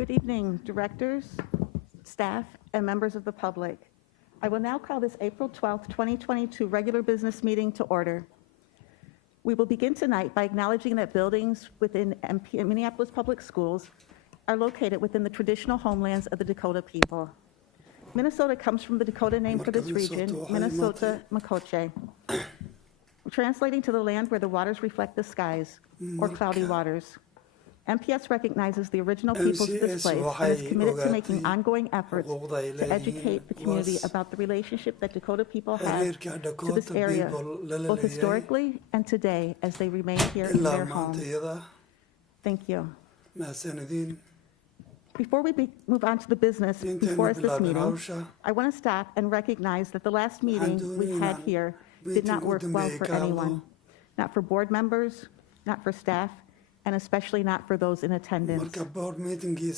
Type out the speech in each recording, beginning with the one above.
Good evening, directors, staff, and members of the public. I will now call this April 12th, 2022 regular business meeting to order. We will begin tonight by acknowledging that buildings within Minneapolis Public Schools are located within the traditional homelands of the Dakota people. Minnesota comes from the Dakota name for this region, Minnesota Makoche, translating to the land where the waters reflect the skies, or cloudy waters. MPS recognizes the original peoples of this place and is committed to making ongoing efforts to educate the community about the relationship that Dakota people have to this area, both historically and today as they remain here in their home. Thank you. Before we move on to the business before us this meeting, I want to stop and recognize that the last meeting we had here did not work well for anyone, not for board members, not for staff, and especially not for those in attendance.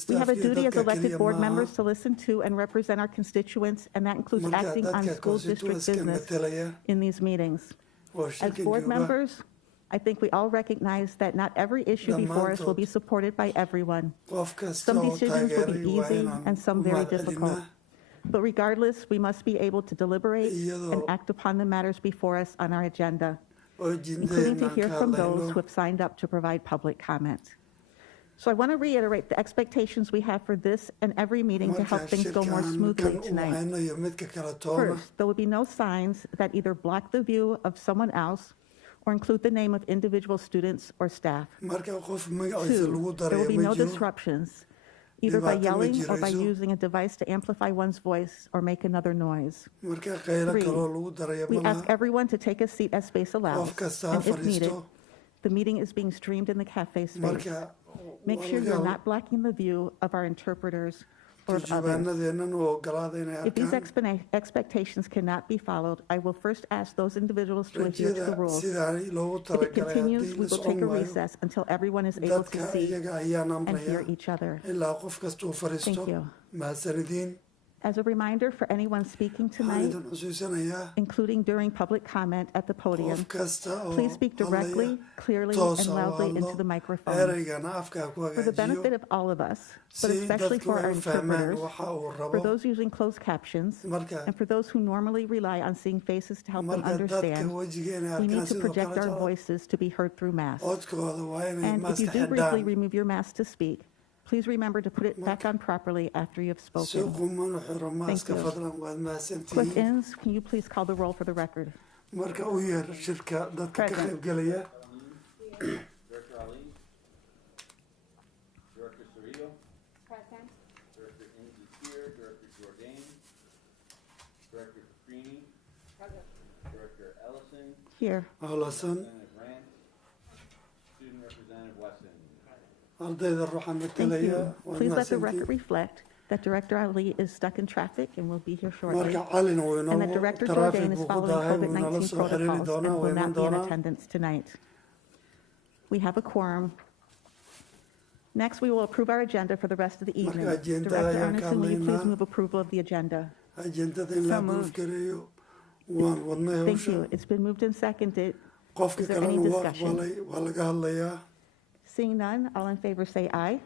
We have a duty as elected board members to listen to and represent our constituents, and that includes acting on school district business in these meetings. As board members, I think we all recognize that not every issue before us will be supported by everyone. Some decisions will be easy and some very difficult. But regardless, we must be able to deliberate and act upon the matters before us on our agenda, including to hear from those who have signed up to provide public comment. So I want to reiterate the expectations we have for this and every meeting to help things go more smoothly tonight. First, there will be no signs that either block the view of someone else or include the name of individual students or staff. Two, there will be no disruptions, either by yelling or by using a device to amplify one's voice or make another noise. Three, we ask everyone to take a seat as space allows, and if needed, the meeting is being streamed in the cafe space. Make sure you're not blocking the view of our interpreters or of others. If these expectations cannot be followed, I will first ask those individuals to adhere to the rules. If it continues, we will take a recess until everyone is able to see and hear each other. Thank you. As a reminder for anyone speaking tonight, including during public comment at the podium, please speak directly, clearly, and loudly into the microphone. For the benefit of all of us, but especially for our interpreters, for those using closed captions, and for those who normally rely on seeing faces to help them understand, we need to project our voices to be heard through masks. And if you do briefly remove your mask to speak, please remember to put it back on properly after you have spoken. Thank you. Cliff Inns, can you please call the roll for the record? Present. Director Ali. Director Cerrito. Present. Director Inzi here. Director Jordan. Director Caprini. Present. Director Ellison. Here. Representative Rand. Student Representative Wesson. Thank you. Please let the record reflect that Director Ali is stuck in traffic and will be here shortly, and that Director Jordan is following COVID-19 protocols and will not be in attendance tonight. We have a quorum. Next, we will approve our agenda for the rest of the evening. Director Arneson, will you please move approval of the agenda? So moved. Thank you. It's been moved and seconded. Is there any discussion? Seeing none, all in favor say aye.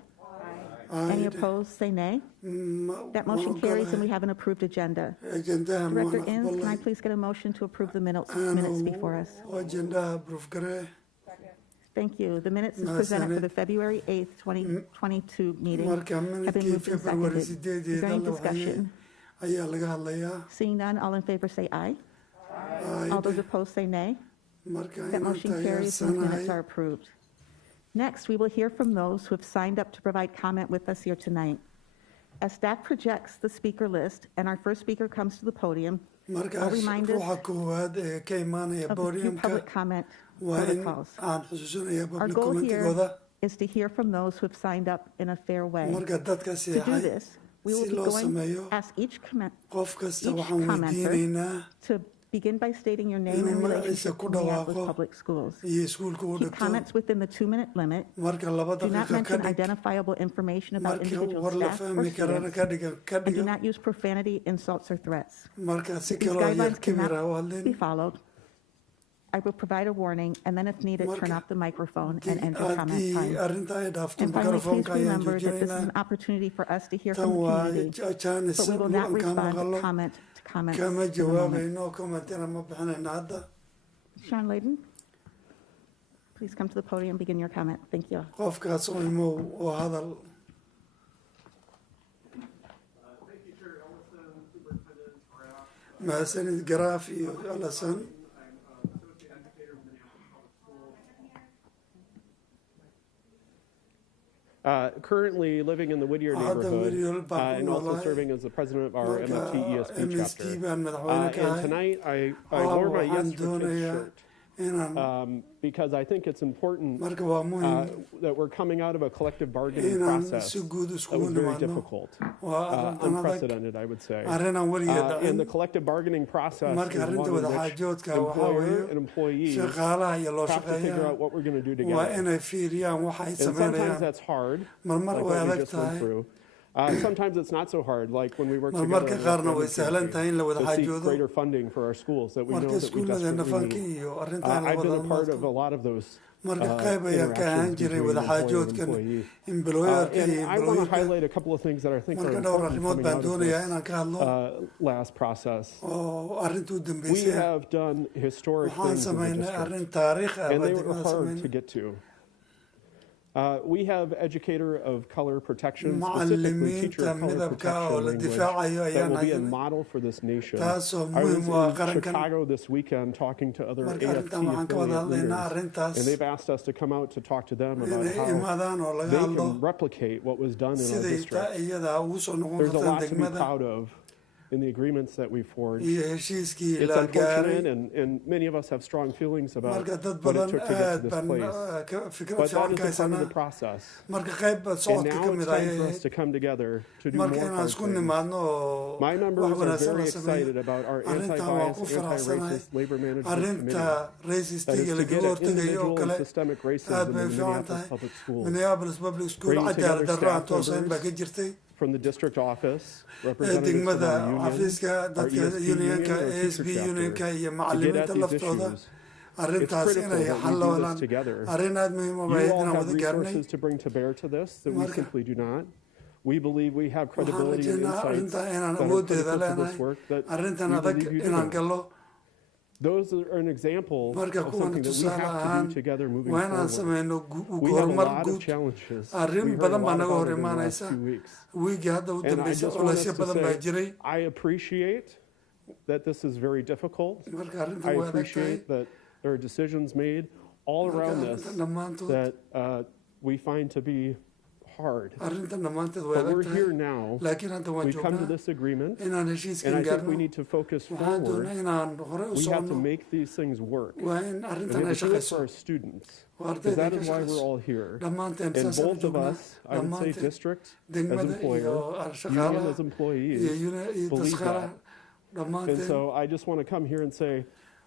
Aye. Any opposed say nay. That motion carries and we have an approved agenda. Director Inns, can I please get a motion to approve the minutes before us? Thank you. The minutes is presented for the February 8th, 2022 meeting have been moved and seconded. Is there any discussion? Seeing none, all in favor say aye. Aye. All those opposed say nay. That motion carries and the minutes are approved. Next, we will hear from those who have signed up to provide comment with us here tonight. As staff projects the speaker list and our first speaker comes to the podium, I'll remind us of a few public comment protocols. Our goal here is to hear from those who have signed up in a fair way. To do this, we will be going to ask each commenter to begin by stating your name and relationship to Minneapolis Public Schools. Keep comments within the 2-minute limit. Do not mention identifiable information about individual staff or students, and do not use profanity, insults, or threats. If these guidelines cannot be followed, I will provide a warning, and then if needed, turn off the microphone and end your comment haddii time. arrinta ay dhaafto And finally, please mikrofoonka ayaan remember that this is joojinaynaa. an opportunity for us to hear Tan from the waa community, jaanis but we will not luqan kaa respond maqalo, comment to comments. kama in the moment. jawaabayno, commentina ma bixinayno hadda. Sean Layden, please come to the podium and begin your comment. Thank you. Qofkaas oo imow oo hadal. Thank you, Chair Ellison, Superintendent Ariah. Mahadsanid Garaaf iyo Ellison. I'm Associate Educator with Minneapolis Public Schools. Currently living in the Whittier Hadda neighborhood Whittier baan ku and also noolahay. serving as the president of our Marka MFT ESP MST chapter. baan madaxweyne ka And ahay. tonight I wore my Waxaan Yes for Kids doonayaa shirt inaan because I think it's important marka waa muhiim that we're coming out of a collective bargaining inaan process si guud that iskugu was very nimaadno. difficult, Waa arrintan adag, unprecedented, I would say. arrinaan weligeed And the dhacin. collective bargaining process is Marka arrinta one in wada which xaajoodka waxaa employer weeye and employees shaqaalaha iyo loo have to figure shaqeeyaa out what we're going to do waa together. inay fiiriyaan waxa ay And sometimes sameynayaan. that's hard, Marmar like way what we adag just went tahay. through. Sometimes it's not so hard, like when we work together Marmarka on the qaarna way academic sahlan tahay in la wada to seek xaajoodo. greater funding for our schools that we know Marka that we iskuulladeena desperately fanki need. iyo arrintan la I've been wada a part of a hadlo. lot of those Marka qayb ayaan ka ahaan interactions jiray between wada employer and xaajoodkan employee. employerka iyo And I want to employeeka. highlight a couple of things that I think are Marka dhowr important arrimood coming baan out of doonayaa this inaan ka hadlo last process. oo arrintuu We dambeysay. have done historic Waxaan things in the sameynay district, arrin taariikh ah and baa they were degmada hard to sameynay. get to. We have educator of color protection, specifically teacher Macallimiinta of color midabka oo protection la language difaacayo that ayaan will be a haynay. model for this nation. Taasoo I was muhiim u ah in qarankan. Chicago this weekend talking to other Marka AFT arrintan waxaan ka wada affiliate hadlaynaa leaders, arrintaas and they've asked us to come out to talk to them about inay how imaadaan oo laga they hadlo can replicate what was done in our siday taa district. iyada ugu soo noqon There's a kartaan lot to be degmada proud of in the agreements that we forged. iyo heshiiskii It's la unfortunate, gaaray. and many of us have strong feelings about Marka dad what it badan took to get to aad this baan place. fikrad But that fiican is ka a part of the haysanaa. process. Marka qayb And socodka now ka it's mid time for ayay us to come together to do more marka inaan hard isku things. nimaadno oo My wax members are wanaagsan very la excited sameeyo. about our Arrintan waa anti-bias, ku faraxsanahay. anti-racist labor management Arrinta committee that racistiga is to lagaga get at hortagayo oo individual and kale systemic aad racism bay in fiican Minneapolis tahay. public schools. Minneapolis Public School Bringing cadaalad together darro aan staff toosayn baa members ka jirtay. From the district office, representatives from degmada our union, xafiiska our dadka ESP union, unionka our teacher ASB unionka chapter, iyo to get macallimiinta at these laftooda issues. It's arrintaas critical inay that we xal do loolaan this together. arrin aad muhiim u You bahayd all inaan have wada gaarnay. resources to bring to bear to this that we Marka- simply do not. We believe we have Waxaan credibility and rajaynaa insights arrinta inaan that are awooddeeda critical to leenahay. this work that Arrintan we adag believe you inaan do. gallo. Those are an example Marka of kuwan something that we tusaale have to ahaan do together moving waa inaan forward. sameyno We have a horumar lot of guud. challenges. Arrin We heard a badan baa lot naga about hor it in the last imaanaysa. few weeks. Wiigii hadda u And I dambeysay just want us culaysyo to badan baa say, jiray. I appreciate that this is very difficult. Marka I arrintan way adag tahay. appreciate that there are decisions made all Marka around this arrintan dhammaantood that we find to be hard. arrintan dhammaanteed way But we're adag here tahay. now. Laakiin hadda waan We've come to joognaa this agreement, inaan and heshiiskan I think we gaarno. need to focus Waxaan forward. doonaa inaan hore u We have to socono. make these things work. Waa in And we arrintan ay have to do it shaqayso. for our students. Waa Because ardayda that ka is why we're shaqayso. all here. Dhammaanteen And saasaan both of joognaa. us, I would say Dhammaanteen district as degmada employer, iyo union shaqaalaha as employees, iyo believe shaqaalaha that. And dhammaanteen so I just want to come here and say,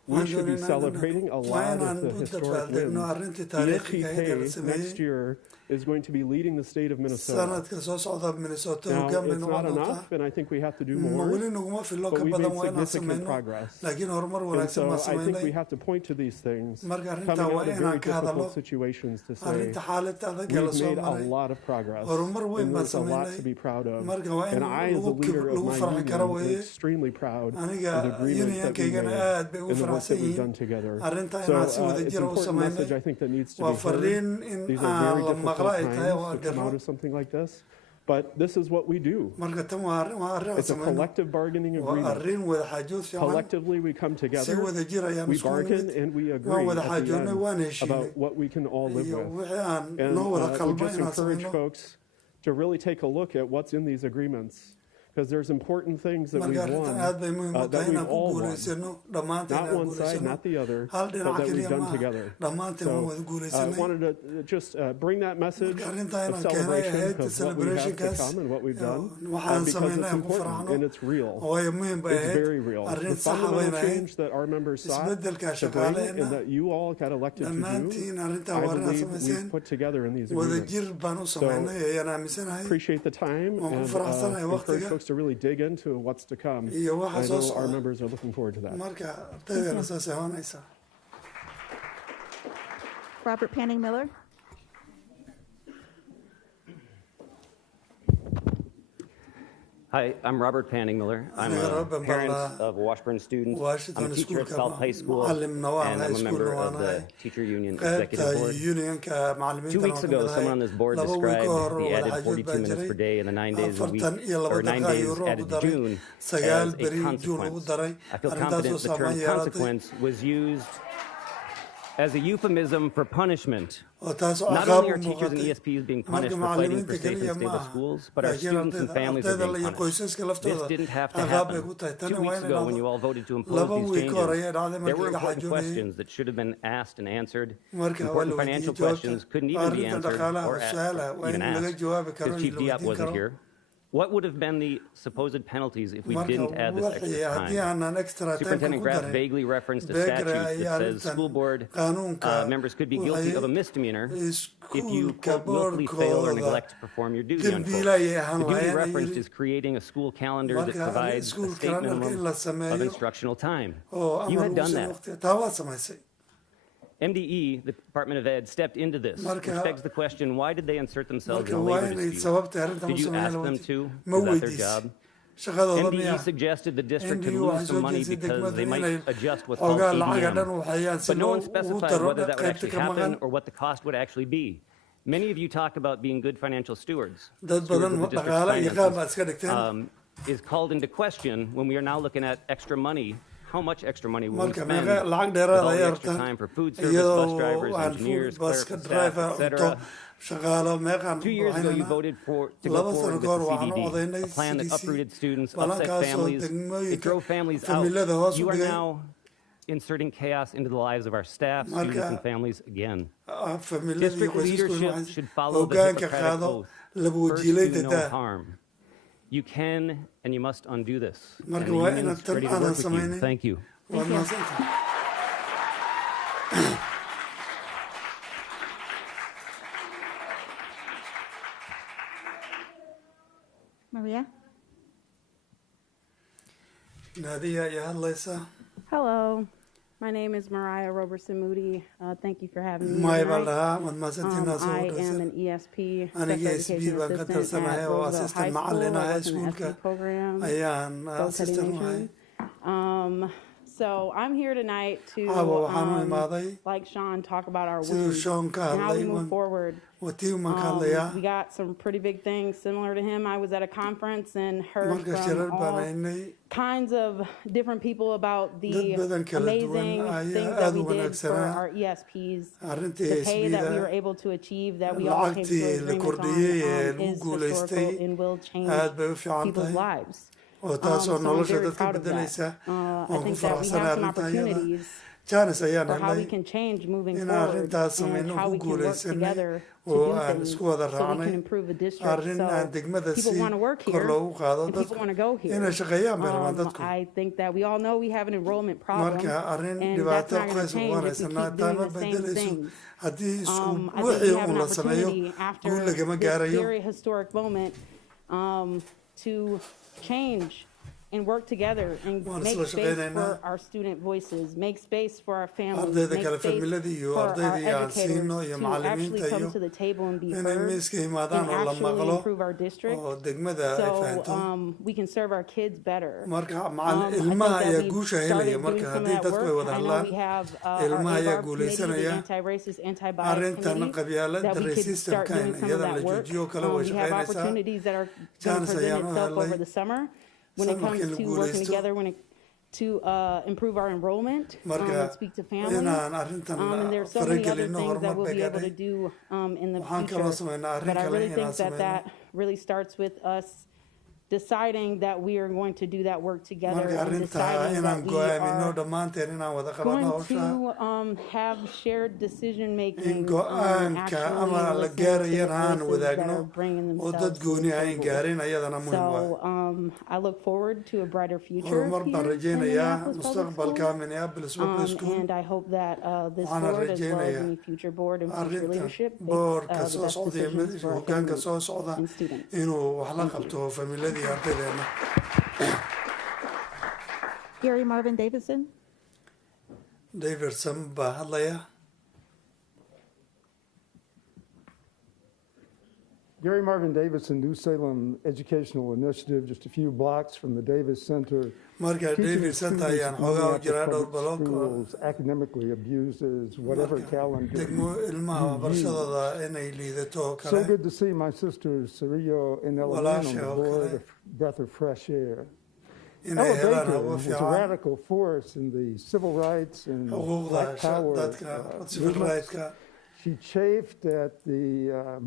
we waan should be doonaa celebrating a waa lot inaan of the u historic wins. dabaaldegno arrintii taariikhiga ahayd ee la ESP next sameeyey. year is going to be leading the state of Minnesota. Sanadka soo socda Minnesota Now, hoggaan bay it's noqon not doontaa. enough, and I think we have to do Ma more, weli naguma fillo but ka we've badan made waa inaan significant sameyno. progress. Laakiin horumar And wanaagsan so baan I think we sameynay. have to point to these things, Marka coming arrintan out waa of very inaan ka difficult hadalo. situations to say, Arrinta xaaladda adag ee la we've soo made a maray. lot of progress, Horumar weyn and baan there's a lot sameynay. to be proud of. Marka waa in And I, as a leader of lagu my farxi karo union, am weeye. extremely proud of Aniga the agreements that we unionkaygana made aad bay u and the work faraxsan that we've yihiin. done together. Arrinta So inaan si wada it's jir an u important message, I sameynay. think, that needs to Waa be heard. fariin in These are very aan la difficult maqlo ay tahay times waa to come out diro. of something like this, but this is what we do. Marka tan waa arrin aan It's a sameyno. collective bargaining Waa agreement. arrin wada xaajood fiican. Collectively, we come Si together, wada jir ayaan we isku bargain, nimid. and we Waan agree wada at the xaajoodnay, waan end heshiinay. about what we can all live Iyo with. wixii aan And noo wada we qalbo just inaan encourage sameyno. folks to really take a look at what's in these agreements, because there's important things that we've Marka arrintan won aad bay muhiim u that tahay we've inaan ku all won. guulaysano. Dhammaanteen Not inaan one side, guulaysano. not the other, Hal but dhinac that we've keliya done maaha. together. Dhammaanteen waan wada So I guulaysanay. wanted to just bring that message Marka arrintan of inaan keenay celebration ahayd of what we have to celebrationkaas. come and what we've done, Waxaan because sameynay it's aan ku important farxno. and it's real. Waayo muhiim bay It's ahayd. very real. The Arrin sax ah fundamental bayna ahayd. change that our members sought Isbeddelka to bring shaqaaleena. and that you all got elected to do, Dhammaantiin arrintan I waa arrin aan believe samayseen. we've put together in these Wada agreements. jir baan u sameynay ayaan aaminsanahay. Appreciate the time Waan ku and faraxsanahay encourage waqtiga. folks to really dig into what's to come. Iyo waxa I soo know our socda. members are looking forward to that. Marka ardaydeena saas ay ahaanaysaa. Robert Panning Miller. Hi, I'm Robert Panning Miller. I'm a parent of a Washburn student. I'm a teacher at South High School, and I'm a member of the Teacher Union Executive Board. 2 weeks ago, someone on this board described the added 42 minutes per day and the 9 days a week, or 9 days added to June, as a consequence. I feel confident the term consequence was used as a euphemism for punishment. Not only are teachers and ESPs being punished for fighting for safe and stable schools, but our students and families are being punished. This didn't have to happen. 2 weeks ago, when you all voted to impose these changes, there were important questions that should have been asked and answered. Important financial questions couldn't even be answered or even asked because Chief Diop wasn't here. What would have been the supposed penalties if we didn't add this extra time? Superintendent Graff vaguely referenced a statute that says school board members could be guilty of a misdemeanor if you, quote, willfully fail or neglect to perform your duty, unquote. The duty referenced is creating a school calendar that provides a state minimum of instructional time. You had done that. MDE, the Department of Ed, stepped into this, which begs the question, why did they insert themselves in a labor dispute? Did you ask them to? Is that their job? MDE suggested the district could lose some money because they might adjust what's called CDM. But no one specified whether that would actually happen or what the cost would actually be. Many of you talk about being good financial stewards. Stewards of the district's finances, is called into question when we are now looking at extra money. How much extra money will we spend with all the extra time for food service, bus drivers, engineers, clerical staff, etc.? 2 years ago, you voted to go forward with the CDD, a plan that uprooted students, upset families. It drove families out. You are now inserting chaos into the lives of our staff, students, and families again. District leadership should follow the Hippocratic Oath. First, do no harm. You can and you must undo this. And the union is ready to work with you. Thank you. Maria. Hello, my name is Robertson Moody. Thank you for having me tonight. I am an ESP, special education assistant at Roosevelt High School. I work in the SP program. Go Teddy Nation. So I'm here tonight to, like Sean, talk about our wins and how we move forward. We got some pretty big things similar to him. I was at a conference and heard from all kinds of different people about the amazing things that we did for our ESPs. The pay that we were able to achieve, that we all came to an agreement on, is historical and will change people's lives. So I'm very proud of that. I think that we have some opportunities for how we can change moving forward and how we can work together to do things so we can improve the district. So people want to work here and people want to go here. I think that we all know we have an enrollment problem, and that's not going to change if we keep doing the same things. I think we have an opportunity after this very historic moment to change and work together and make space for our student voices, make space for our families, make space for our educators to actually come to the table and be heard and actually improve our district so we can serve our kids better. I think that we've started doing some of that work. I know we have our committee, the anti-racist, anti-bias committee, that we could start doing some of that work. We have opportunities that are going to present itself over the summer when it comes to working together, to improve our enrollment, and speak to families. And there's so many other things that we'll be able to do in the future. But I really think that really starts with us deciding that we are going to do that work together and deciding that we are going to have shared decision making and actually listening to the voices that are bringing themselves to the table. So I look forward to a brighter future here in Minneapolis Public Schools. And I hope that this board, as well as any future board and future leadership, makes the best decisions for our families and students. Gary Marvin Davidson. Davidson baa hadlaya. Gary Marvin Davidson, New Salem Educational Initiative, just a few blocks from the Davis Center. marka David Center ayaan xoogaa u jiraa dhowr baloog Schools academically abuses whatever calendar. degmo ilmaha waxbarashadooda inay liidato oo So kale good to see my sisters Soraya and Ellen on the board of Breath of Fresh Air. inay Ella helaan Baker hawo was a fiican radical force in the civil rights and xuquuqda Black Power dadka civil movements. rightska She chafed at the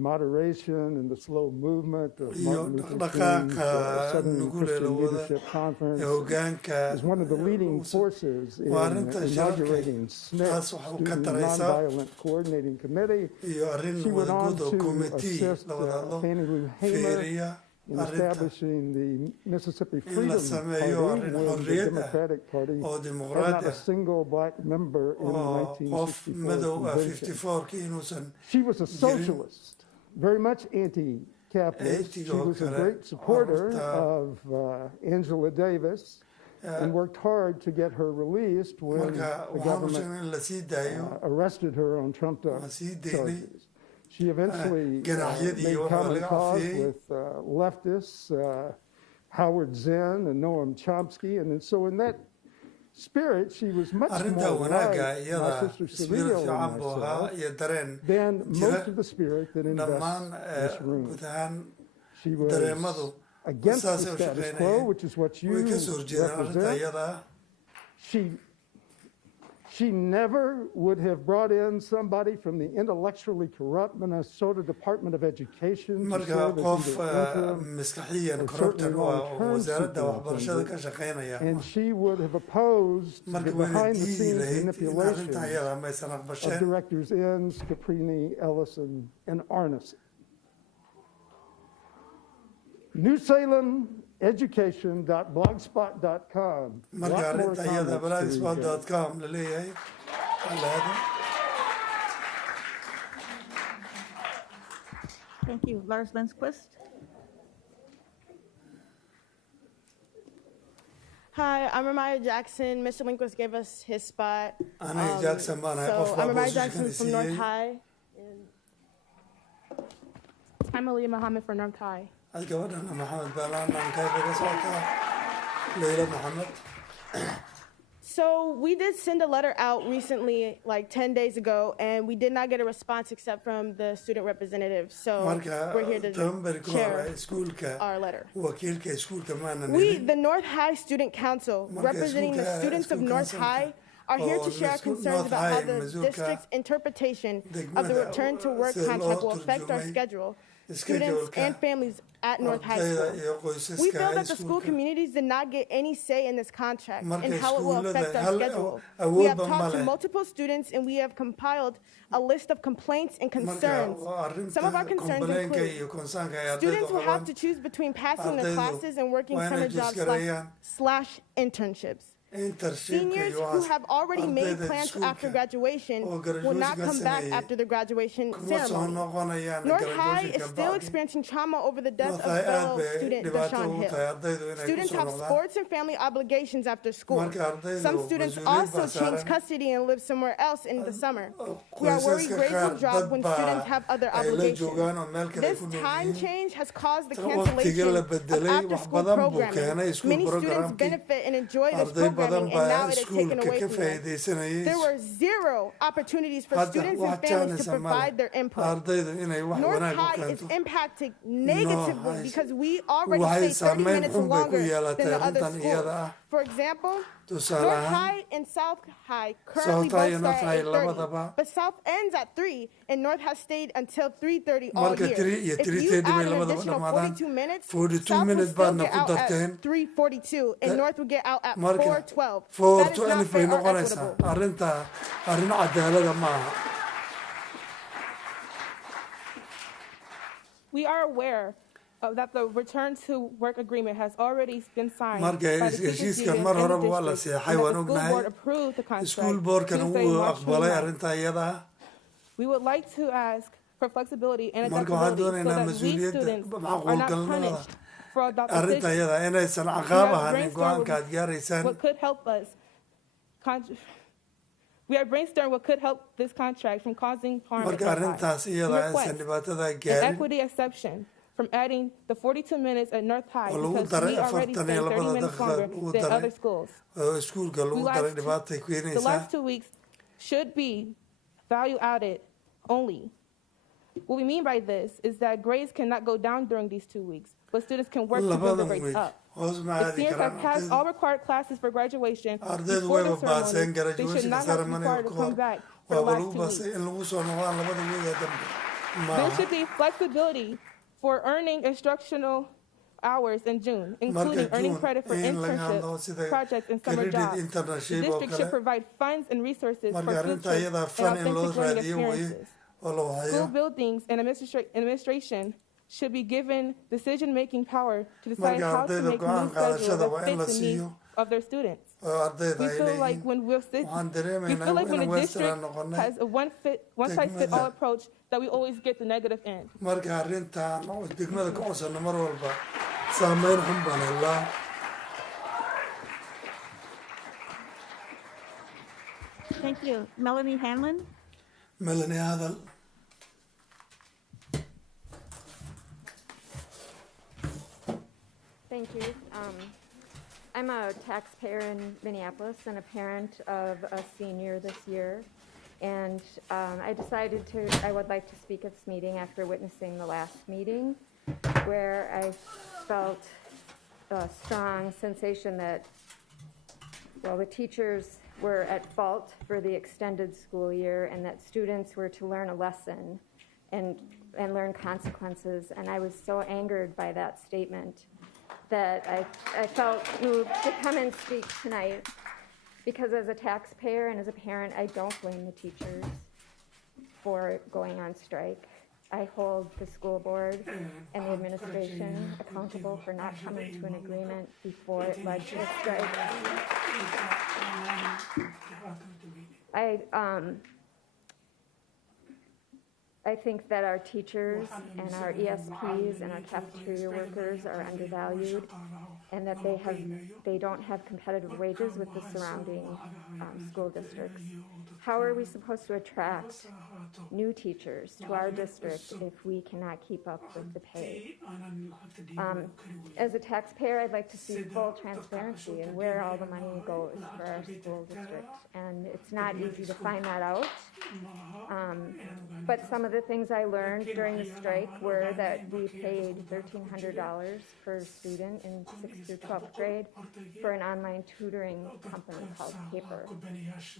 moderation and the slow movement of iyo Martin Luther King's dhaqdhaqaaqa Southern nugule Christian la wada Leadership Conference. ee hoggaanka Is one of the leading forces in waa arrinta shirarka inaugurating SNCC, taas waxa uu ka Student taraysaa Nonviolent Coordinating Committee. iyo arrin She went on wadaguud oo to committee assist la wada hadlo Fannie Lou Hamer feeriya in arrinta establishing the Mississippi in la Freedom sameeyo Party arrin when the xorriyad ah Democratic Party oo had not dimuqraadi a single black member in the oo qof 1964 madow ah convention. 54kii inuusan She was a socialist, very much anti-capitalist. She was a great supporter of Angela Davis and worked hard to get her released when marka the waxaan u government sheegnay in la sii daayo arrested her on trumped-up waan sii daynay charges. She eventually ganaaxyadii made iyo waxa common laga cause cafiyey with leftists, Howard Zinn and Noam Chomsky, and so in that spirit, she was much arrinta more wanaaga like iyada my sister spirit Silvia fiican buu ahaa myself iyo dareen than jira most of the spirit that dhammaan invests this room. guud ahaan She was dareemadu against the saasay u status quo, shaqaynayeen which is what you way ka soo horjeedaan arrinta represent. iyada She never would have brought in somebody from the intellectually corrupt Minnesota Department of Education to marka serve as qof either interim maskaxiyan or corrupted certainly oo long-term wasaaradda waxbarashada ka superintendent, shaqaynaya and she would have opposed the marka wayna diidi behind-the-scenes lahayd in manipulation arrinta iyada maysan of aqbasheen directors Inns, Caprini, Ellison, and Arneson. New Salem Education.blogspot.com. marka arrinta iyada blogspot.com la leeyahay alaada Thank you. Lars Lindquist. Hi, I'm Ramya Jackson. Mr. Lindquist gave us his spot. aniga Jackson baan ahay qof So baa I'm Ramya boosaskan Jackson from North siiyey High. I'm Aaliyah Muhammad from North High. ad gabadhana maxamed baalaan aan qayb ka socotaa leyla maxamed So we did send a letter out recently, like 10 days ago, and we did not get a response except from the student representative. So marka we're here to tobanberi ka hor share iskuulka our letter. wakiilka iskuulka maanan We, helin the North High Student Council, Marka representing the iskuulka- students of iskuul North councilka High, are here to oo share our iskuul concerns North about how High the mas-uulka district's interpretation of the degmada return to work sida contract loo will affect our turjumay schedule, students schedule-ka and families at North High ardayda School. iyo qoysaska We feel that the iskuulka. school communities did not get any say in this contract Marka and how it will affect iskuulada our hal schedule. awood We have ba talked to male. multiple students and we have compiled a list of complaints and marka concerns. waa arrinta Some of our concerns complainka include iyo concernka ay ardaydu students will have qabaan to choose between passing their Ardaydu classes and working waa inay summer jobs jisgareeyaan. slash internships. internshipka Seniors iyo who waxaas have already made ardayda plans iskuulka after graduation oo will not graduation-ka come back sameeyey after the graduation kuma soo ceremony. noqonayaan North High is graduation-ka still bacdi. experiencing trauma over the death North of High aad fellow bay student dhibaato Deshaun ugu Hill. tahay ardaydu inay Students kusoo have noqdaan sports and family obligations after school. Marka ardaydu Some students mas-uuliyiin also baa change saaran. custody and live somewhere else in the summer. We are worried qoysaska grades qaar will drop dad when baa students have other ay la obligations. joogaan oo meel kale ay This ku nool time yihiin change has caused the waqtiga cancellation la of bedelay wax after-school badan buu programming. keenay iskuul Many students programkii benefit and enjoy this arday badan programming, and baa now it is taken iskuulka away ka from them. faa'iidaysanayay There were zero opportunities for hadda students wax and families to jaanisa male provide their input. ardaydu inay wax North wanaag u High is keento impacted negatively High- because we already waxay stay 30 saameyn minutes xun bay ku longer than yeelatay the other arrintan iyada schools. ah For example, tusaale North ahaan High and South High currently South High both and start North High at 8:30, labadaba. but South ends at 3, and North has stayed until 3:30 all Marka year. 3 iyo If you 3:30 add bay an labadaba additional dhamaadaan. 42 minutes, 42 South will minutes still baadna get ku out at darteen. 3:42, and That- North will get out at marka 4:12. That is not 4:12 bay fair or noqonaysaa equitable. arrinta arrin cadaalada ma aha We are aware that the return to work agreement has already been signed Marka by the teachers heshiiskan union mar and the horeba waa la district, seexay and that waan the school ognahay board approved the contract iskuul boorkana Tuesday, wuu March aqbalay 29th. arrinta iyada ah We would like to ask for flexibility and Marka waxaan adaptability so doonaynaa that weak mas-uuliyadda students macquul are not galnimada punished for adopting arrinta decisions. iyada inaysan We caqaab have ahanin brainstormed go-aanka aad gaaraysaan what could help us. We are brainstorming what could help this contract from causing harm at marka North arrintaas High. iyada We aysan request dhibaatada an gaarin equity exception from adding the 42 minutes at North High oo lagu because daray we already spend 30 42 minutes daqiiqad longer lagu than daray other schools. oo iskuulka lagu daray dhibaatay The keenaysaa last 2 weeks should be value added only. What we mean by this is that grades cannot go down during these 2 weeks, but students can work to bring their labadan grades week up. hoos ma If aadi seniors have passed all karaan required classes for graduation ardaydu before wayba the baaseen ceremony, they should graduation not have to be ceremony required to ka come hor back for the waaba last lagu 2 baasay weeks. in lagu soo noqdaan labada week ee dambe There maaha should be flexibility for earning instructional hours in June, including marka earning June credit for in laga hadlo internships, sida projects, and summer credit jobs. The internship oo district should kale provide funds and resources for marka field arrinta trips iyada and fan in loo authentic learning raadiyo weye experiences. oo la wahayo School buildings and administration should be given decision-making power to decide marka how to ardayda make go-aan new schedules qaadashada waa that in la fits the needs siiyo of their students. oo ardayda We ay feel like leeyihiin when waxaan we dareemaynaa feel like when in a district western noqonay has a one-size-fits-all approach, that we always get the negative end. marka arrintan oo degmada ka codsanno mar walba saameyn xun baan helnaa Thank you. Melanie Hanlon? Melanie hadal Thank you. I'm a taxpayer in Minneapolis and a parent of a senior this year. And I decided I would like to speak at this meeting after witnessing the last meeting, where I felt a strong sensation that, well, the teachers were at fault for the extended school year and that students were to learn a lesson and learn consequences. And I was so angered by that statement that I felt moved to come and speak tonight, because as a taxpayer and as a parent, I don't blame the teachers for going on strike. I hold the school board and the administration accountable for not coming to an agreement before it led to a strike. I think that our teachers and our ESPs and our cafeteria workers are undervalued, and that they don't have competitive wages with the surrounding school districts. How are we supposed to attract new teachers to our district if we cannot keep up with the pay? As a taxpayer, I'd like to see full transparency in where all the money goes for our school district. And it's not easy to find that out. But some of the things I learned during the strike were that we paid $1,300 per student in 6th through 12th grade for an online tutoring company called Paper.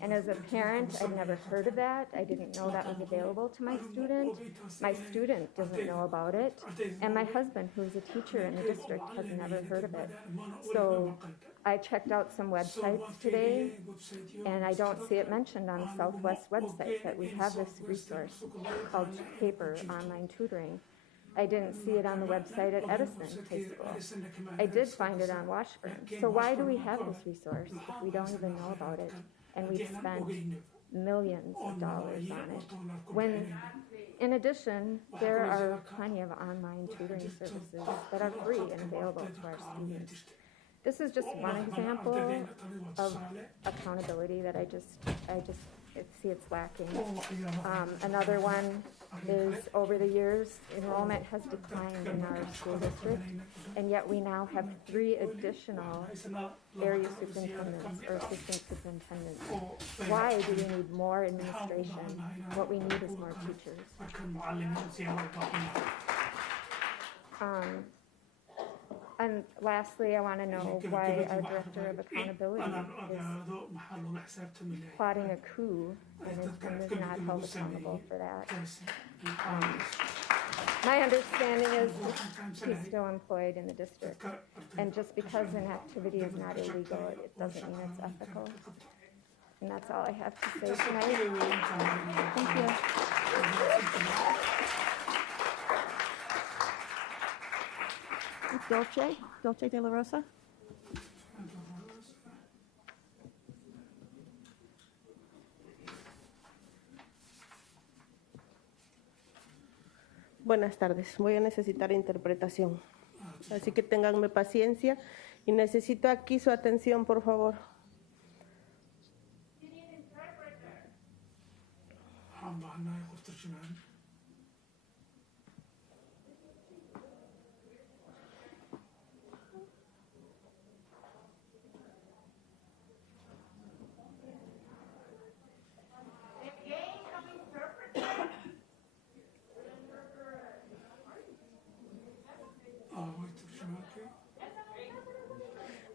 And as a parent, I'd never heard of that. I didn't know that was available to my student. My student doesn't know about it. And my husband, who's a teacher in the district, has never heard of it. So I checked out some websites today, and I don't see it mentioned on the Southwest website that we have this resource called Paper Online Tutoring. I didn't see it on the website at Edison High School. I did find it on Washburn. So why do we have this resource if we don't even know about it? And we've spent millions of dollars on it. When, in addition, there are plenty of online tutoring services that are free and available to our students. This is just one example of accountability that I just see it's lacking. Another one is, over the years, enrollment has declined in our school district, and yet we now have 3 additional area superintendents or assistant superintendents. Why do we need more administration? What we need is more teachers. And lastly, I want to know why our director of accountability is plotting a coup and is not held accountable for that. My understanding is he's still employed in the district, and just because an activity is not illegal, it doesn't mean it's ethical. And that's all I have to say tonight. Thank you. Dolce De La Rosa? Buenas tardes. Voy a necesitar interpretación. Así que ténganme paciencia y necesito aquí su atención, por favor.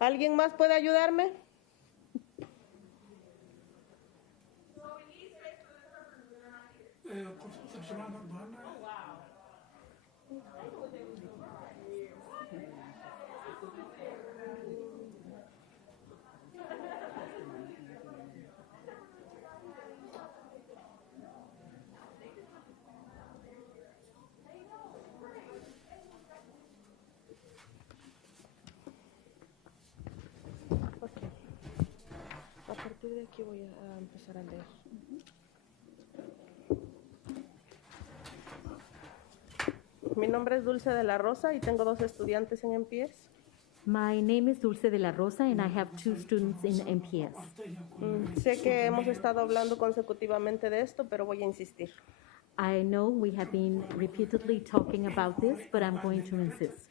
¿Alguien más puede ayudarme? A partir de aquí voy a empezar a leer. Mi nombre es Dulce de la Rosa y tengo 2 estudiantes en MPS. My name is Dulce de la Rosa and I have 2 students in MPS. Sé que hemos estado hablando consecutivamente de esto, pero voy a insistir. I know we have been repeatedly talking about this, but I'm going to insist.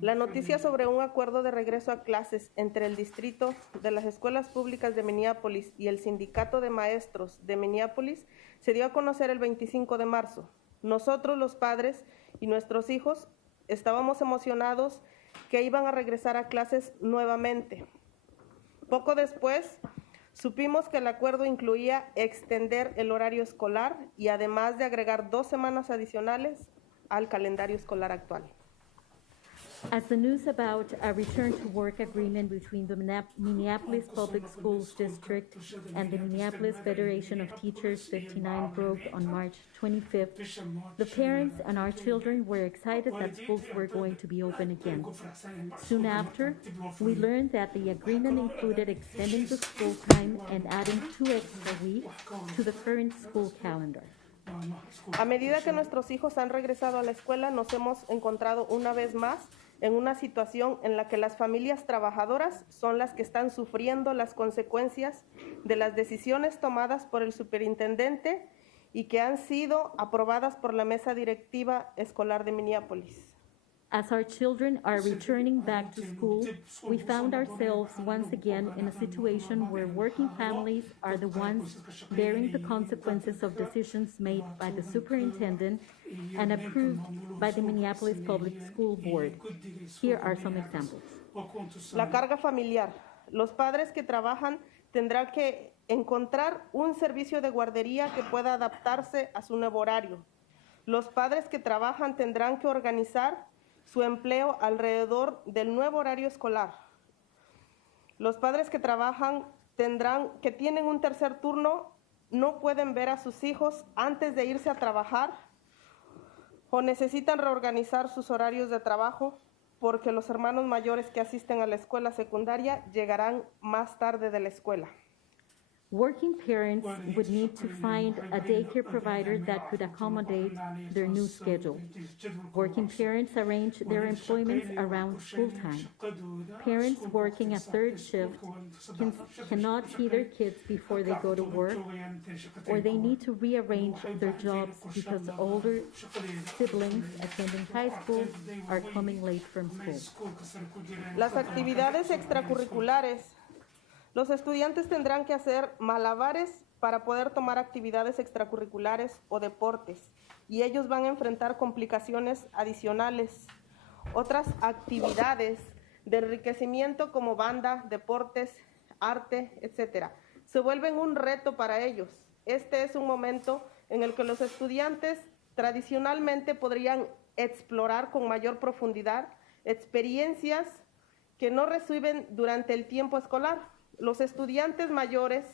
La noticia sobre un acuerdo de regreso a clases entre el Distrito de las Escuelas Públicas de Minneapolis y el Sindicato de Maestros de Minneapolis se dio a conocer el 25 de marzo. Nosotros, los padres y nuestros hijos, estábamos emocionados que iban a regresar a clases nuevamente. Poco después, supimos que el acuerdo incluía extender el horario escolar y además de agregar 2 semanas adicionales al calendario escolar actual. As the news about a return to work agreement between the Minneapolis Public Schools District and the Minneapolis Federation of Teachers 59 broke on March 25th, the parents and our children were excited that schools were going to be open again. Soon after, we learned that the agreement included extending the school time and adding 2 extra weeks to the current school calendar. A medida que nuestros hijos han regresado a la escuela, nos hemos encontrado una vez más en una situación en la que las familias trabajadoras son las que están sufriendo las consecuencias de las decisiones tomadas por el superintendente y que han sido aprobadas por la mesa directiva escolar de Minneapolis. As our children are returning back to school, we found ourselves once again in a situation where working families are the ones bearing the consequences of decisions made by the superintendent and approved by the Minneapolis Public School Board. Here are some examples. La carga familiar. Los padres que trabajan tendrán que encontrar un servicio de guardería que pueda adaptarse a su nuevo horario. Los padres que trabajan tendrán que organizar su empleo alrededor del nuevo horario escolar. Los padres que trabajan que tienen un tercer turno no pueden ver a sus hijos antes de irse a trabajar o necesitan reorganizar sus horarios de trabajo porque los hermanos mayores que asisten a la escuela secundaria llegarán más tarde de la escuela. Working parents would need to find a daycare provider that could accommodate their new schedule. Working parents arrange their employments around school time. Parents working a 3rd shift cannot see their kids before they go to work, or they need to rearrange their jobs because older siblings attending high school are coming late from school. Las actividades extracurriculares. Los estudiantes tendrán que hacer malabares para poder tomar actividades extracurriculares o deportes, y ellos van a enfrentar complicaciones adicionales. Otras actividades de enriquecimiento como banda, deportes, arte, etc., se vuelven un reto para ellos. Este es un momento en el que los estudiantes tradicionalmente podrían explorar con mayor profundidad experiencias que no reciben durante el tiempo escolar. Los estudiantes mayores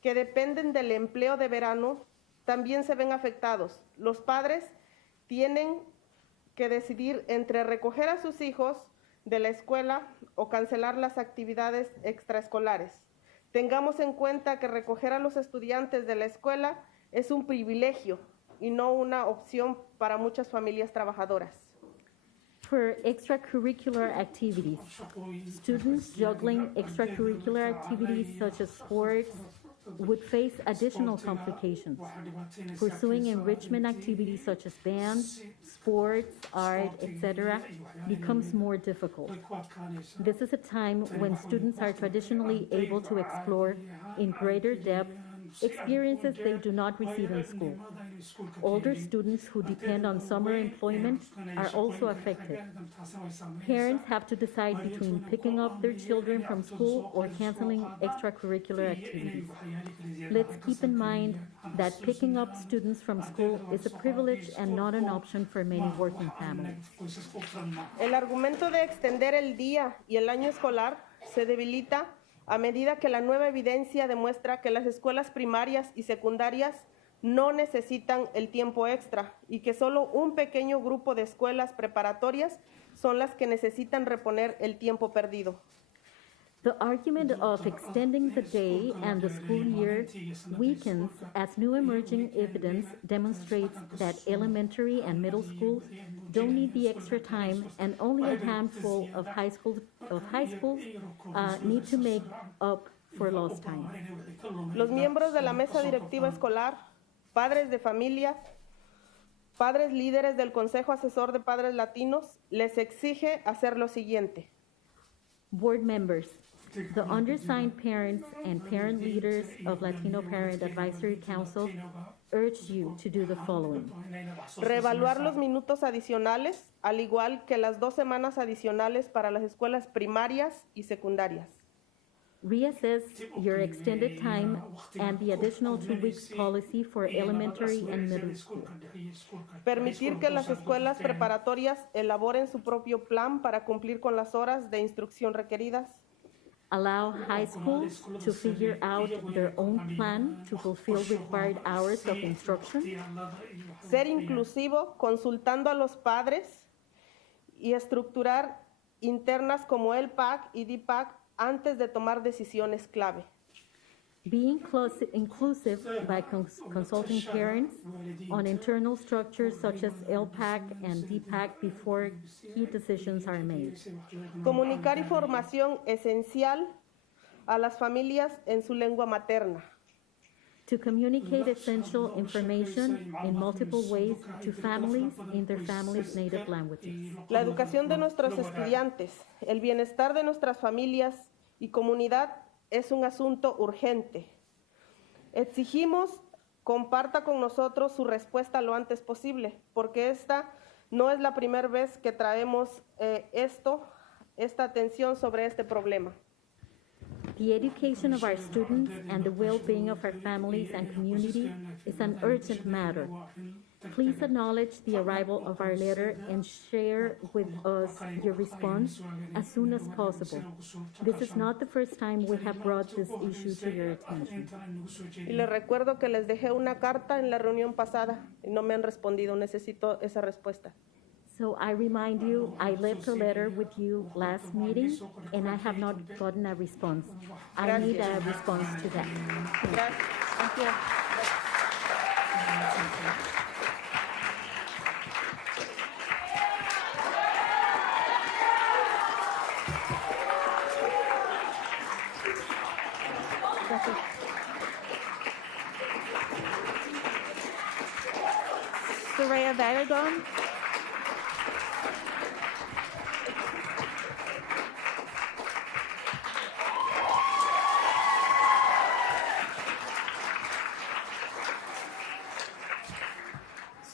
que dependen del empleo de verano también se ven afectados. Los padres tienen que decidir entre recoger a sus hijos de la escuela o cancelar las actividades extraescolares. Tengamos en cuenta que recoger a los estudiantes de la escuela es un privilegio y no una opción para muchas familias trabajadoras. For extracurricular activities, students juggling extracurricular activities such as sports, would face additional complications. Pursuing enrichment activities such as band, sports, art, etc. becomes more difficult. This is a time when students are traditionally able to explore in greater depth experiences they do not receive in school. Older students who depend on summer employment are also affected. Parents have to decide between picking up their children from school or canceling extracurricular activities. Let's keep in mind that picking up students from school is a privilege and not an option for many working families. El argumento de extender el día y el año escolar se debilita a medida que la nueva evidencia demuestra que las escuelas primarias y secundarias no necesitan el tiempo extra y que solo un pequeño grupo de escuelas preparatorias son las que necesitan reponer el tiempo perdido. The argument of extending the day and the school year weakens as new emerging evidence demonstrates that elementary and middle schools don't need the extra time, and only a handful of high schools need to make up for lost time. Los miembros de la mesa directiva escolar, padres de familia, padres líderes del Consejo Asesor de Padres Latinos, les exige hacer lo siguiente. Board members, the undersigned parents and parent leaders of Latino Parent Advisory Council urge you to do the following. Reevaluar los minutos adicionales, al igual que las 2 semanas adicionales para las escuelas primarias y secundarias. Reassess your extended time and the additional 2 weeks policy for elementary and middle school. Permitir que las escuelas preparatorias elaboren su propio plan para cumplir con las horas de instrucción requeridas. Allow high schools to figure out their own plan to fulfill required hours of instruction. Ser inclusivo, consultando a los padres y estructurar internas como el PAC y DPAC antes de tomar decisiones clave. Be inclusive by consulting parents on internal structures such as LPAC and DPAC before key decisions are made. Comunicar información esencial a las familias en su lengua materna. To communicate essential information in multiple ways to families in their families' native languages. La educación de nuestros estudiantes, el bienestar de nuestras familias y comunidad es un asunto urgente. Exigimos comparta con nosotros su respuesta lo antes posible, porque esta no es la primera vez que traemos esta atención sobre este problema. The education of our students and the well-being of our families and community is an urgent matter. Please acknowledge the arrival of our letter and share with us your response as soon as possible. This is not the first time we have brought this issue to your attention. Y les recuerdo que les dejé una carta en la reunión pasada y no me han respondido. Necesito esa respuesta. So I remind you, I left a letter with you last meeting and I have not gotten a response. I need a response to that. Gracias. Thank you. Soraya Valenzuela.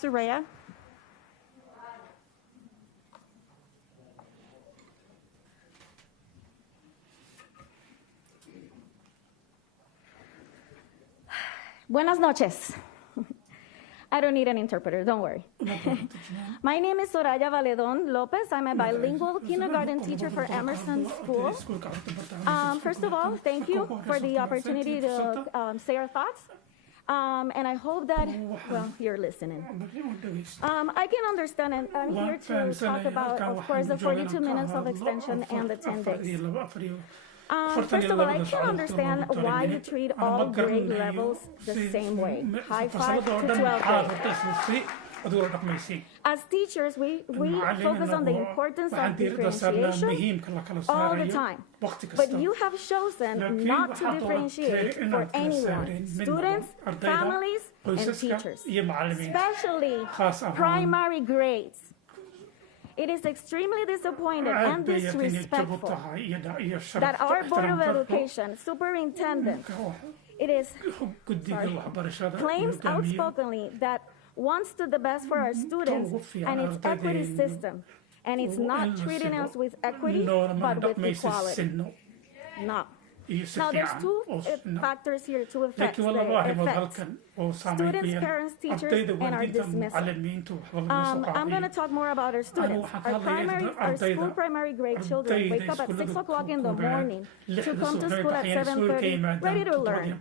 Soraya. Buenas noches. I don't need an interpreter, don't worry. My name is Soraya Valenzuela Lopez. I'm a bilingual kindergarten teacher for Emerson School. First of all, thank you for the opportunity to say our thoughts. And I hope that, well, you're listening. I can understand, and I'm here to talk about, of course, the 42 minutes of extension and the 10 days. First of all, I can understand why you treat all grade levels the same way, high 5 to 12 grade. As teachers, we focus on the importance of differentiation all the time. But you have chosen not to differentiate for anyone, students, families, and teachers, especially primary grades. It is extremely disappointing and disrespectful that our Board of Education superintendent claims outspokenly that wants to the best for our students and its equity system, and it's not treating us with equity but with equality. No. Now, there's two factors here, two effects. Students, parents, teachers, and our dismissal. I'm going to talk more about our students. Our school primary grade children wake up at 6 o'clock in the morning to come to school at 7:30, ready to learn.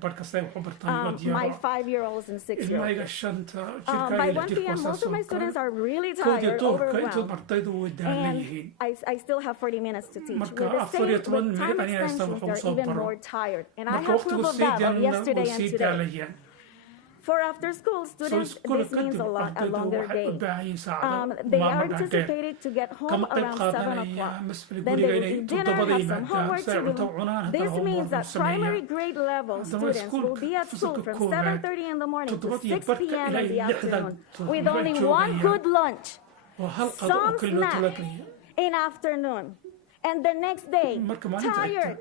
My 5-year-olds and 6-year-olds. By 1 p.m., most of my students are really tired, overwhelmed, and I still have 40 minutes to teach. With the same time extensions, they're even more tired. And I have proof of that of yesterday and today. For after-school students, this means a longer day. They are anticipated to get home around 7 o'clock. Then they will eat dinner, have some homework to do. This means that primary grade level students will be at school from 7:30 in the morning to 6 p.m. in the afternoon with only one good lunch, some snack in afternoon. And the next day, tired.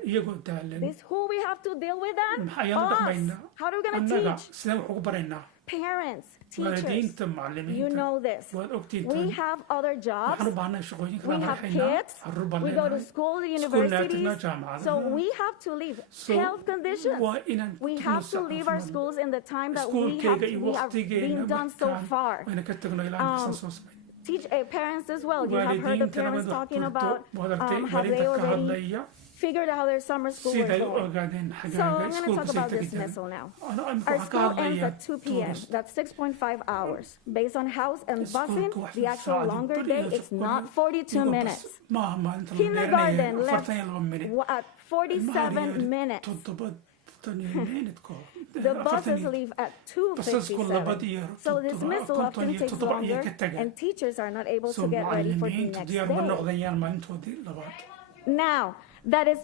This who we have to deal with that? Us. How are we going to teach? Parents, teachers, you know this. We have other jobs. We have kids. We go to school, universities. So we have to leave. Health conditions. We have to leave our schools in the time that we have been done so far. Teach parents as well. You have heard the parents talking about how they already figured out how their summer school was going. So I'm going to talk about dismissal now. Our school ends at 2 p.m. That's 6.5 hours. Based on house and busing, the actual longer day is not 42 minutes. Kindergarten left at 47 minutes. The buses leave at 2:57. So dismissal often takes longer, and teachers are not able to get ready for the next day. Now, that is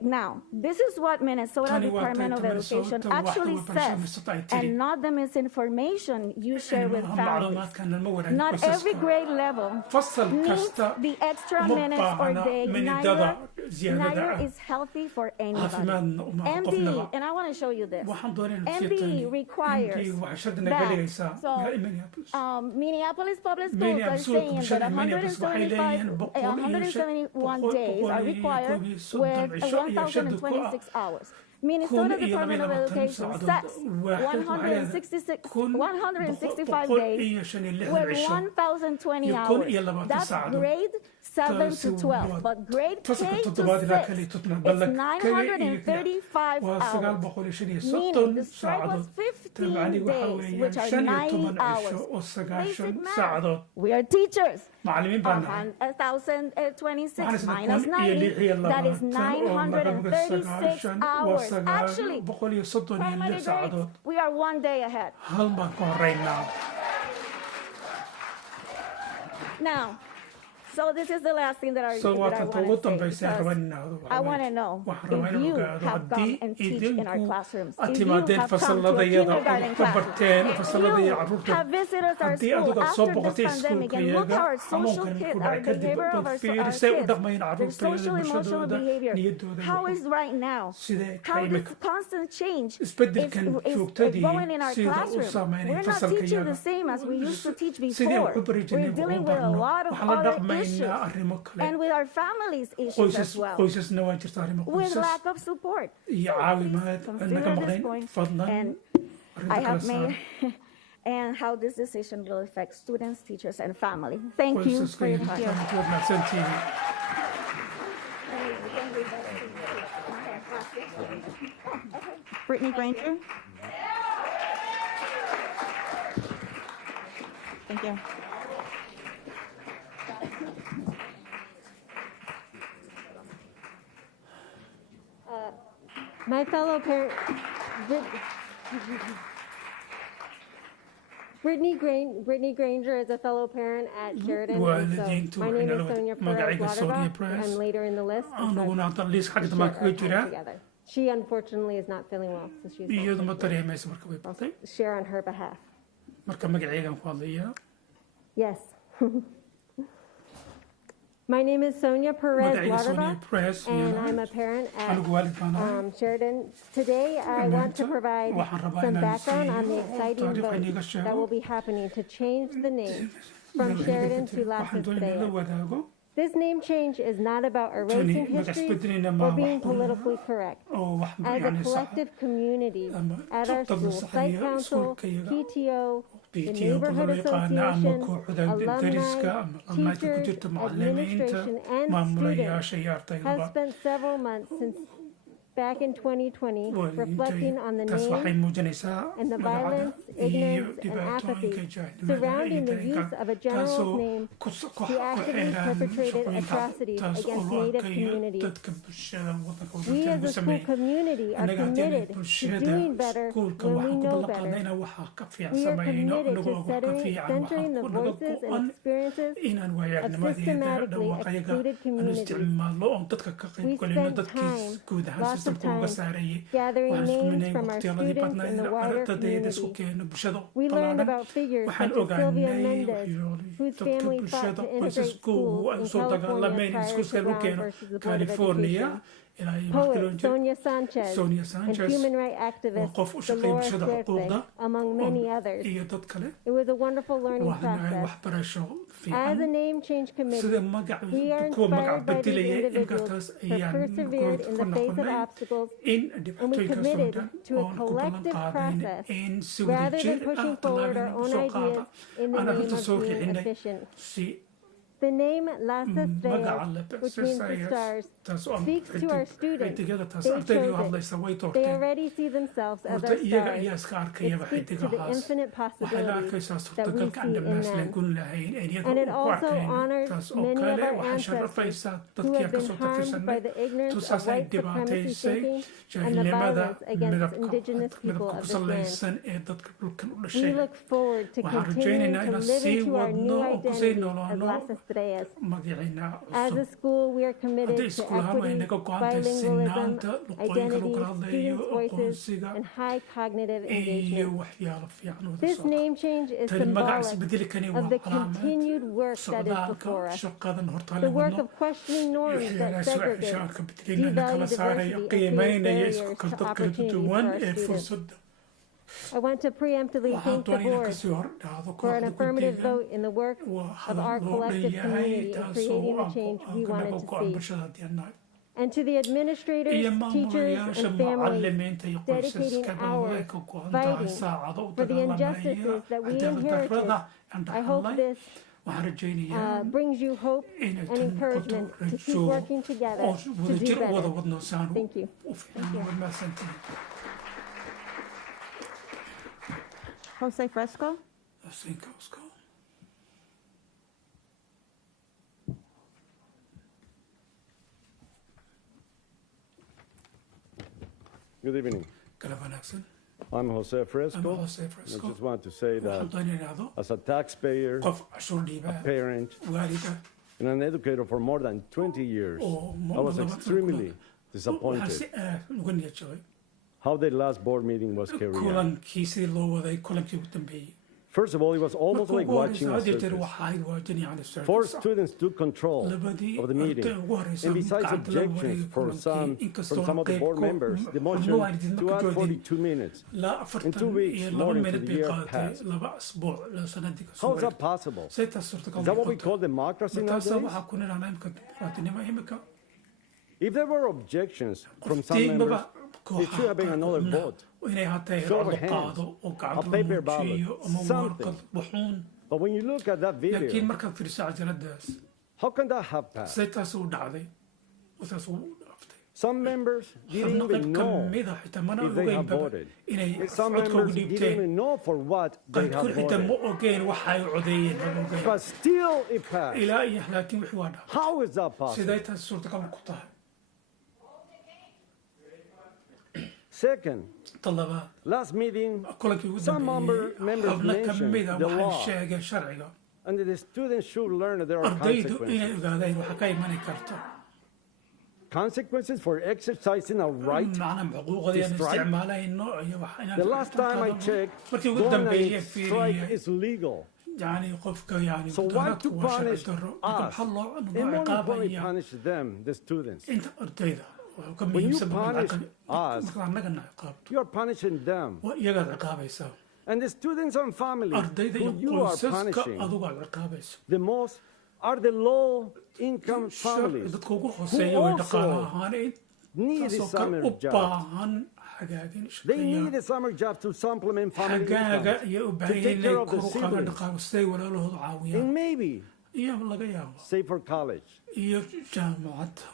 now, this is what Minnesota Department of Education actually says, and not the misinformation you share with families. Not every grade level needs the extra minutes or day. Neither is healthy for anybody. MD, and I want to show you this. MD requires that. Minneapolis Public Schools are saying that 171 days are required with 1,026 hours. Minnesota Department of Education says 165 days with 1,020 hours. That's grade 7 to 12, but grade K to 6 is 935 hours, meaning the strike was 15 days, which are 90 hours. Basic math. We are teachers. 1,026 minus 90, that is 936 hours. Actually, primary grades, we are 1 day ahead. Now, so this is the last thing that I want to say. I want to know if you have come and teach in our classrooms. If you have come to a kindergarten class. If you have visited our school after this pandemic and look at our social our behavior of our kids, their social emotional behavior, how is right now? How this constant change is going in our classroom. We're not teaching the same as we used to teach before. We're dealing with a lot of other issues. And with our families' issues as well. With lack of support. Consider this point, and I have made, and how this decision will affect students, teachers, and family. Thank you for your time. Brittany Granger. Thank you. My fellow parent, Brittany Granger is a fellow parent at Sheridan. And so my name is Sonia Perez. I'm later in the list. Together. She unfortunately is not feeling well, so she's share on her behalf. Yes. My name is Sonia Perez Waterbach, and I'm a parent at Sheridan. Today, I want to provide some background on the exciting vote that will be happening to change the name from Sheridan to Las Estrellas. This name change is not about erasing history or being politically correct. As a collective community at our school, site council, PTO, the neighborhood association, alumni, teachers, administration, and students have spent several months since back in 2020 reflecting on the name and the violence, ignorance, and apathy surrounding the use of a general's name to actively perpetrated atrocities against Native communities. We as a school community are committed to doing better when we know better. We are committed to centering the voices and experiences of systematically excluded communities. We spend time, lots of time, gathering names from our students in the wider community. We learned about figures such as Silvia Hibennis, whose family fought to integrate schools in California prior to Brown versus the Board of Education. Poet Sonia Sanchez and human rights activist Dolores Duerte, among many others. It was a wonderful learning process. As a name change committee, we are inspired by these individuals who persevered in the face of obstacles, and we committed to a collective process rather than pushing forward our own ideas in the name of being efficient. The name Las Estrellas, which means the stars, speaks to our students. They chose it. They already see themselves as our stars. It speaks to the infinite possibilities that we see in them. And it also honors many of our ancestors who have been harmed by the ignorance of white supremacy thinking and the violence against indigenous people of this land. We look forward to continuing to live into our new identity as Las Estrellas. As a school, we are committed to equity, bilingualism, identity, students' voices, and high cognitive engagement. This name change is symbolic of the continued work that is before us, the work of questioning norms that segregate, devalue diversity, and create barriers to opportunity for our students. I want to preemptively thank the board for an affirmative vote in the work of our collective community in creating the change we wanted to see. And to the administrators, teachers, and families dedicating hours fighting for the injustices that we inherited, I hope this brings you hope and encouragement to keep working together to do better. Thank you. Thank you. Jose Fresco. Good evening. I'm Jose Fresco. I just want to say that as a taxpayer, a parent, and an educator for more than 20 years, I was extremely disappointed how the last board meeting was carried out. First of all, it was almost like watching a circus. 4 students took control of the meeting, and besides objections from some of the board members, the motion to add 42 minutes. In 2 weeks, more into the year passed. How is that possible? Is that what we call democracy nowadays? If there were objections from some members, it should have been another vote. Show of hands, a paper ballot, something. But when you look at that video, how can that have passed? Some members didn't even know if they have voted. Some members didn't even know for what they have voted. But still it passed. How is that possible? Second, last meeting, some members mentioned the law, and the students should learn that there are consequences. Consequences for exercising a right to strike. The last time I checked, going on strike is legal. So why to punish us and more importantly punish them, the students? When you punish us, you are punishing them. And the students and families who you are punishing the most are the low-income families who also need a summer job. They need a summer job to supplement family income, to take care of the siblings, and maybe save for college.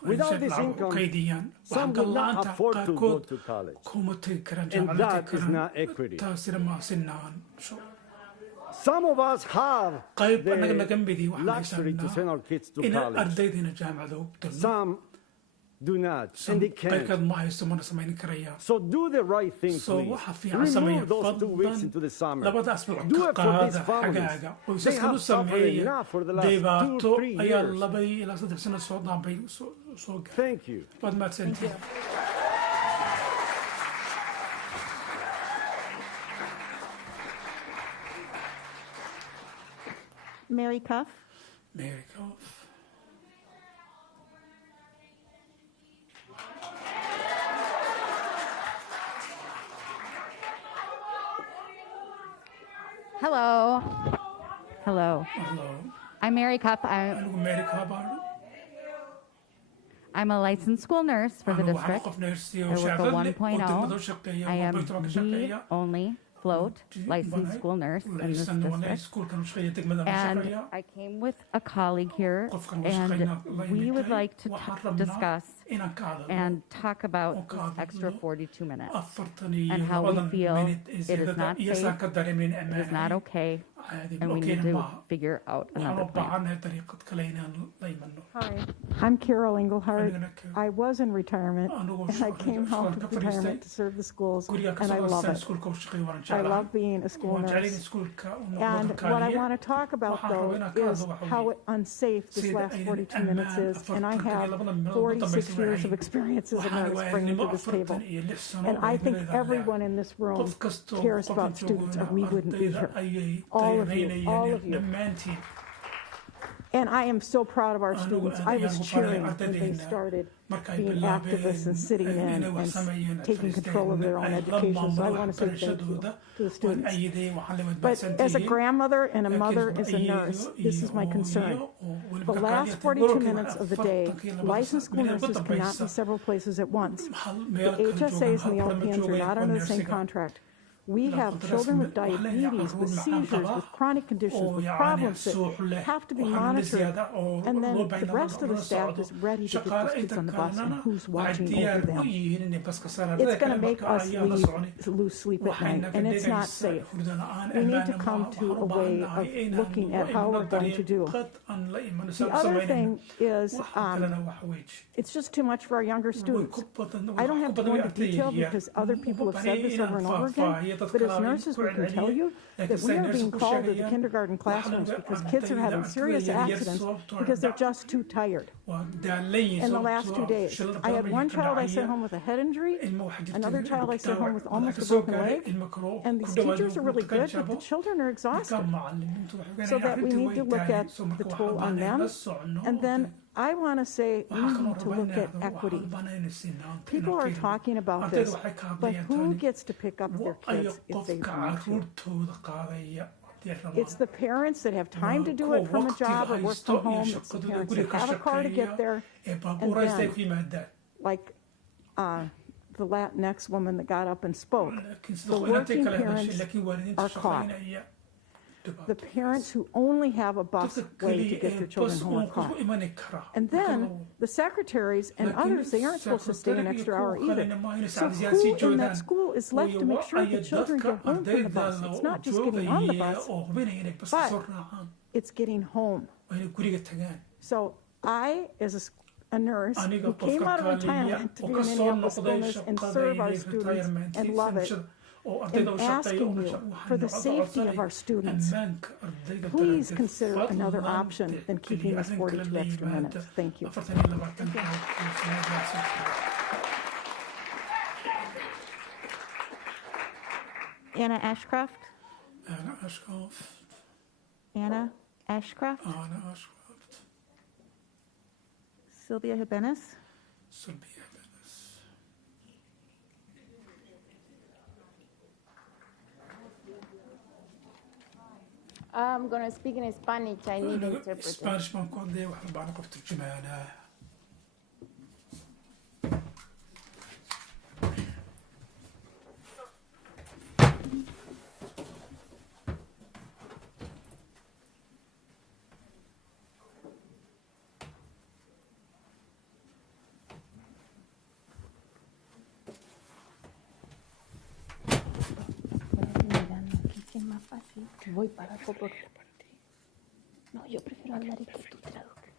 Without this income, some would not afford to go to college, and that is not equity. Some of us have the luxury to send our kids to college. Some do not, and they can't. So do the right thing, please. Remove those 2 weeks into the summer. Do it for these families. They have suffered enough for the last 2 or 3 years. Thank you. Thank you. Mary Cuff. Mary Cuff. Hello. Hello. Hello. I'm Mary Cuff. I'm a licensed school nurse for the district. I work a 1.0. I am the only float licensed school nurse in this district. And I came with a colleague here, and we would like to discuss and talk about this extra 42 minutes and how we feel it is not safe, it is not okay, and we need to figure out another plan. Hi, I'm Carol Engelhardt. I was in retirement, and I came home from retirement to serve the schools, and I love it. I love being a school nurse. And what I want to talk about, though, is how unsafe this last 42 minutes is, and I have 46 years of experience as a nurse bringing to this table. And I think everyone in this room cares about students, or we wouldn't be here. All of you, all of you. And I am so proud of our students. I was cheering when they started being activists and sitting in and taking control of their own education. So I want to say thank you to the students. But as a grandmother and a mother, as a nurse, this is my concern. The last 42 minutes of the day, licensed school nurses cannot be several places at once. The HSAs and the LPNs are not under the same contract. We have children with diabetes, with seizures, with chronic conditions, with problems that have to be monitored. And then the rest of the staff is ready to get those kids on the bus, and who's watching over them. It's going to make us lose sleep at night, and it's not safe. We need to come to a way of looking at how we're going to do. The other thing is it's just too much for our younger students. I don't have to go into detail because other people have said this over and over again. But as nurses, we can tell you that we are being called to the kindergarten classrooms because kids are having serious accidents because they're just too tired. In the last 2 days, I had one child I sent home with a head injury, another child I sent home with almost a broken leg, and these teachers are really good, but the children are exhausted. So that we need to look at the toll on them, and then I want to say we need to look at equity. People are talking about this, but who gets to pick up their kids if they want to? It's the parents that have time to do it from a job or work from home. It's the parents that have a car to get there. And then, like the Latinx woman that got up and spoke, the working parents are caught. The parents who only have a bus way to get their children home are caught. And then the secretaries and others, they aren't supposed to stay an extra hour either. So who in that school is left to make sure the children get home from the bus? It's not just getting on the bus, but it's getting home. So I, as a nurse who came out of retirement to be a Minneapolis school nurse and serve our students and love it, and asking you for the safety of our students, please consider another option than keeping us 42 extra minutes. Thank you. Anna Ashcroft. Anna Ashcroft. Anna Ashcroft. Anna Ashcroft. Silvia Hibennis. Silvia Hibennis. I'm going to speak in Spanish. I need an interpreter. Spanish baan ku hadlaya waxaan baan qof turjumaana. Voy para poco. No, yo prefiero hablar y que tú traduzcas.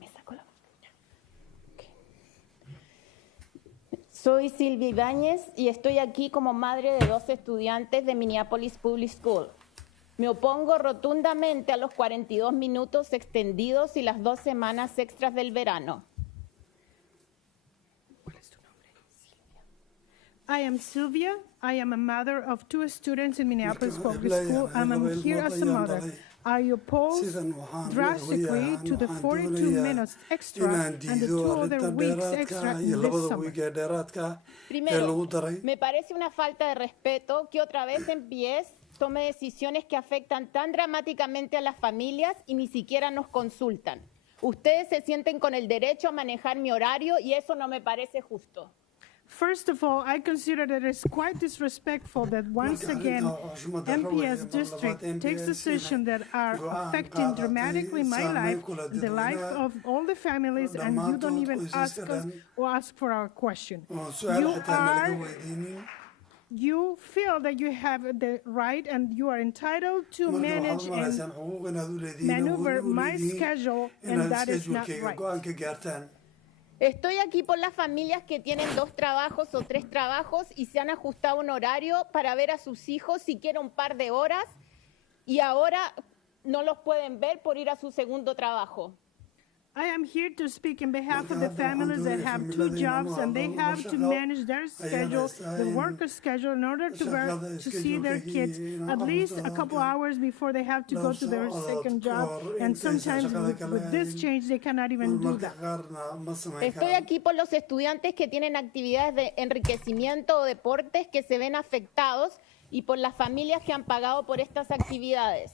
Me saco la mascarilla. Okay. Soy Silvia Hibennis y estoy aquí como madre de 2 estudiantes de Minneapolis Public School. Me opongo rotundamente a los 42 minutos extendidos y las 2 semanas extras del verano. ¿Cuál es tu nombre? Silvia. I am Silvia. I am a mother of 2 students in Minneapolis Public School, and I'm here as a mother. I oppose drastically to the 42 minutes extra and the 2 other weeks extra in this summer. Primero, me parece una falta de respeto que otra vez MPS tome decisiones que afectan tan dramáticamente a las familias y ni siquiera nos consultan. Ustedes se sienten con el derecho a manejar mi horario y eso no me parece justo. First of all, I consider that it's quite disrespectful that once again MPS district takes decisions that are affecting dramatically my life, the life of all the families, and you don't even ask us or ask for our question. You feel that you have the right and you are entitled to manage and maneuver my schedule, and that is not right. Estoy aquí por las familias que tienen 2 trabajos o 3 trabajos y se han ajustado un horario para ver a sus hijos siquiera un par de horas y ahora no los pueden ver por ir a su segundo trabajo. I am here to speak in behalf of the families that have 2 jobs and they have to manage their schedule, the worker schedule, in order to see their kids at least a couple hours before they have to go to their second job. And sometimes with this change, they cannot even do that. Estoy aquí por los estudiantes que tienen actividades de enriquecimiento o deportes que se ven afectados y por las familias que han pagado por estas actividades.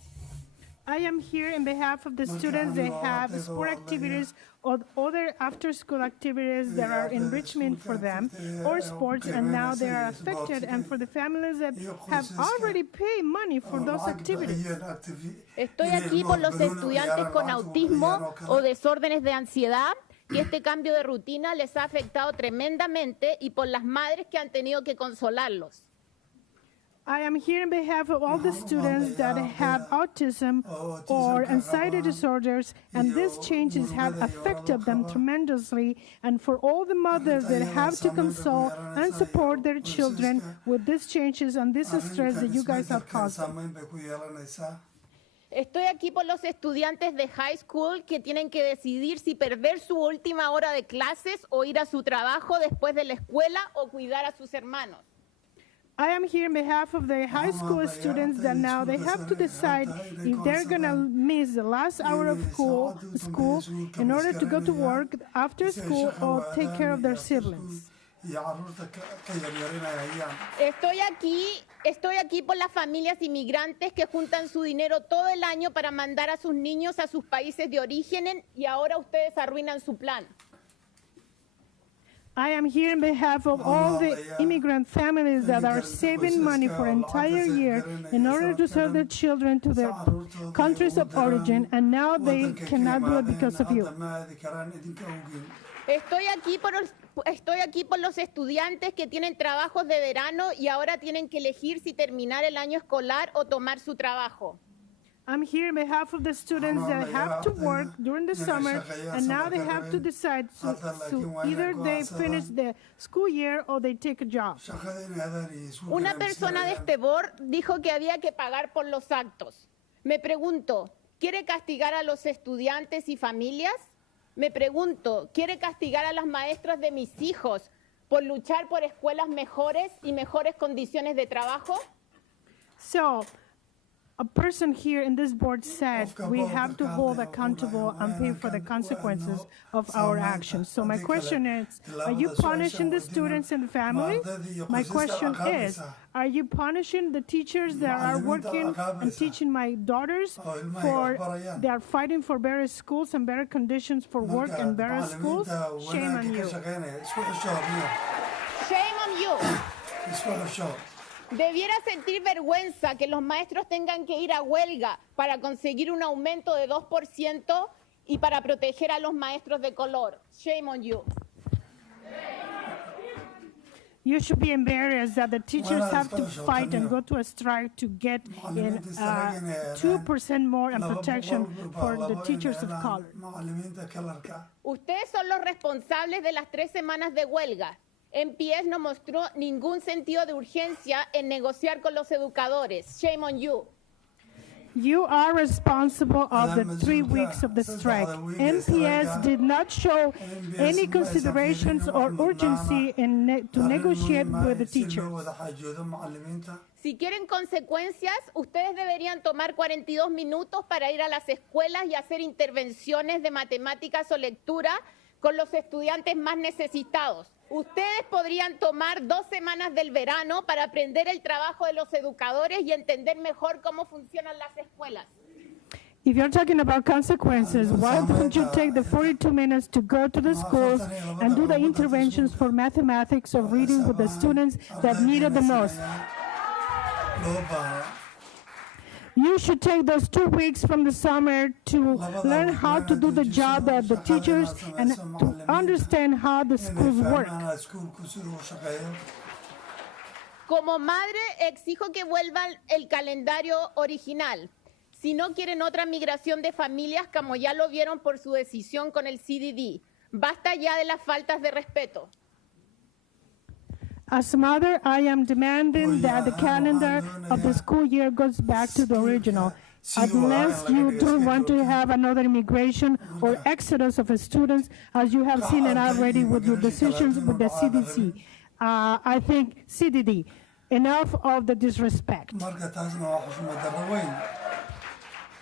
I am here in behalf of the students that have sport activities or other after-school activities that are enrichment for them or sports, and now they are affected, and for the families that have already paid money for those activities. Estoy aquí por los estudiantes con autismo o desórdenes de ansiedad y este cambio de rutina les ha afectado tremendamente y por las madres que han tenido que consolarlos. I am here on behalf of all the students that have autism or anxiety disorders, and these changes have affected them tremendously, and for all the mothers that have to console and support their children with these changes and this stress that you guys have caused them. Estoy aquí por los estudiantes de high school que tienen que decidir si perder su última hora de clases o ir a su trabajo después de la escuela o cuidar a sus hermanos. I am here on behalf of the high school students that now they have to decide if they're going to miss the last hour of school in order to go to work after school or take care of their siblings. Estoy aquí por las familias inmigrantes que juntan su dinero todo el año para mandar a sus niños a sus países de origen y ahora ustedes arruinan su plan. I am here on behalf of all the immigrant families that are saving money for an entire year in order to send their children to their countries of origin, and now they cannot do it because of you. Estoy aquí por los estudiantes que tienen trabajos de verano y ahora tienen que elegir si terminar el año escolar o tomar su trabajo. I'm here on behalf of the students that have to work during the summer, and now they have to decide, so either they finish the school year or they take a job. Una persona de este board dijo que había que pagar por los actos. Me pregunto, ¿quiere castigar a los estudiantes y familias? Me pregunto, ¿quiere castigar a las maestras de mis hijos por luchar por escuelas mejores y mejores condiciones de trabajo? So, a person here in this board said we have to hold accountable and pay for the consequences of our actions. So my question is, are you punishing the students and the family? My question is, are you punishing the teachers that are working and teaching my daughters for they are fighting for better schools and better conditions for work and better schools? Shame on you. Shame on you. Debiera sentir vergüenza que los maestros tengan que ir a huelga para conseguir un aumento de 2% y para proteger a los maestros de color. Shame on you. You should be embarrassed that the teachers have to fight and go to a strike to get 2% more in protection for the teachers of color. Ustedes son los responsables de las 3 semanas de huelga. MPS no mostró ningún sentido de urgencia en negociar con los educadores. Shame on you. You are responsible of the 3 weeks of the strike. MPS did not show any considerations or urgency to negotiate with the teachers. Si quieren consecuencias, ustedes deberían tomar 42 minutos para ir a las escuelas y hacer intervenciones de matemáticas o lectura con los estudiantes más necesitados. Ustedes podrían tomar 2 semanas del verano para aprender el trabajo de los educadores y entender mejor cómo funcionan las escuelas. If you're talking about consequences, why don't you take the 42 minutes to go to the schools and do the interventions for mathematics or reading with the students that need it the most? You should take those 2 weeks from the summer to learn how to do the job of the teachers and to understand how the schools work. Como madre, exijo que vuelvan el calendario original. Si no quieren otra migración de familias, como ya lo vieron por su decisión con el CDD. Basta ya de las faltas de respeto. As a mother, I am demanding that the calendar of the school year goes back to the original. Unless you don't want to have another immigration or exodus of students, as you have seen it already with your decisions with the CDC. I think CDD, enough of the disrespect.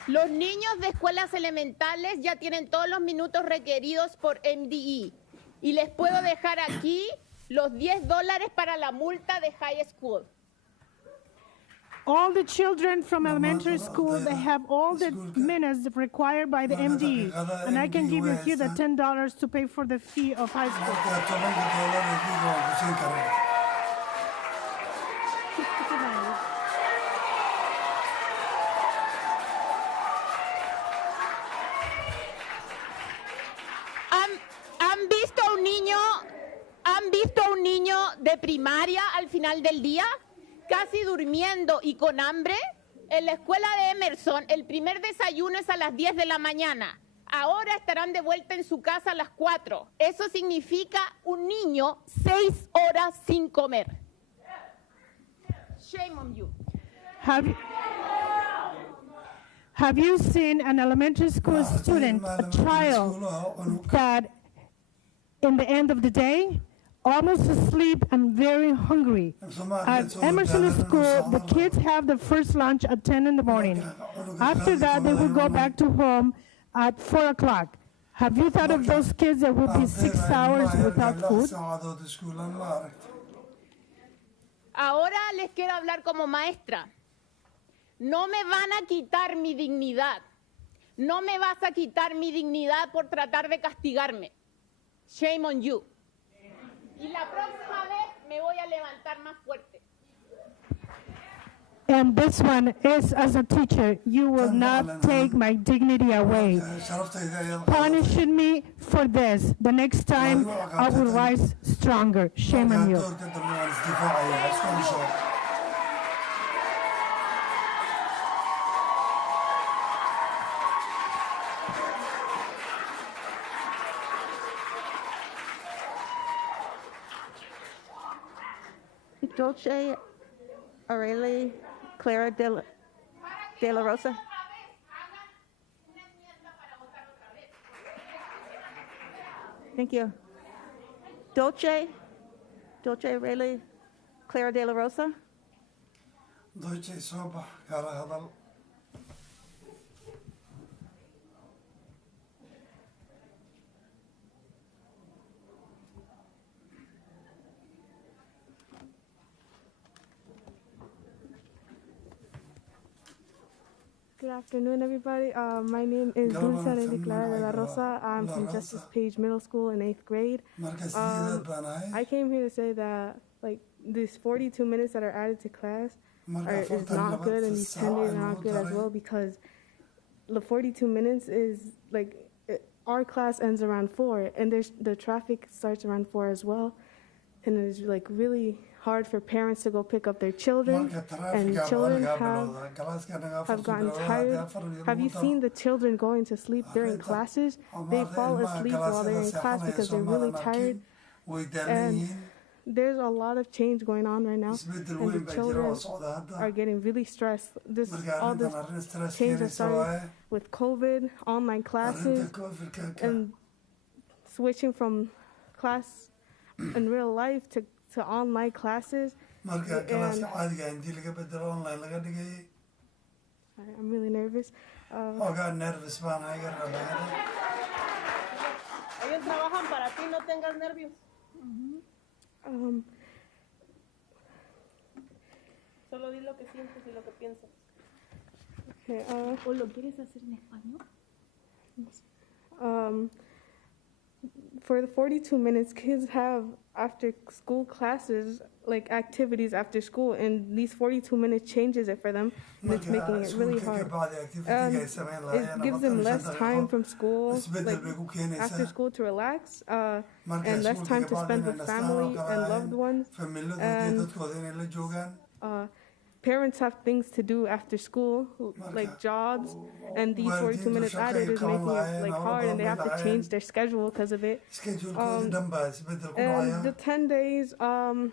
Los niños de escuelas elementales ya tienen todos los minutos requeridos por MDE. Y les puedo dejar aquí los $10 para la multa de high school. All the children from elementary school, they have all the minutes required by the MDE. And I can give you here the $10 to pay for the fee of high school. ¿Han visto a un niño de primaria al final del día? Casi durmiendo y con hambre. En la escuela de Emerson, el primer desayuno es a las 10 de la mañana. Ahora estarán de vuelta en su casa a las 4. Eso significa un niño 6 horas sin comer. Shame on you. Have you seen an elementary school student, a child, that in the end of the day, almost asleep and very hungry? At Emerson School, the kids have the first lunch at 10 in the morning. After that, they will go back to home at 4 o'clock. Have you thought of those kids that will be 6 hours without food? Ahora les quiero hablar como maestra. No me van a quitar mi dignidad. No me vas a quitar mi dignidad por tratar de castigarme. Shame on you. Y la próxima vez me voy a levantar más fuerte. And this one is, as a teacher, you will not take my dignity away. Punishing me for this. The next time, I will rise stronger. Shame on you. Dolce Aurelie Clara De La Rosa. Thank you. Dolce Aurelie Clara De La Rosa. Dolce Soba, kala hadal. Good afternoon, everybody. My name is Dulce Clara De La Rosa. I'm from Justice Page Middle School in 8th grade. I came here to say that these 42 minutes that are added to class is not good, and these 10 days are not good as well, because the 42 minutes is our class ends around 4, and the traffic starts around 4 as well, and it's really hard for parents to go pick up their children, and children have gotten tired. Have you seen the children going to sleep during classes? They fall asleep while they're in class because they're really tired, and there's a lot of change going on right now, and the children are getting really stressed. All this change has started with COVID, online classes, and switching from class in real life to online classes. I'm really nervous. Ellos trabajan para ti, no tengas nervios. Solo di lo que sientes y lo que piensas. Okay, ¿O lo quieres hacer en español? For the 42 minutes, kids have after school classes, activities after school, and these 42 minutes changes it for them, and it's making it really hard. It gives them less time from school, after school to relax, and less time to spend with family and loved ones. And parents have things to do after school, like jobs, and these 42 minutes added is making it hard, and they have to change their schedule because of it. And the 10 days, the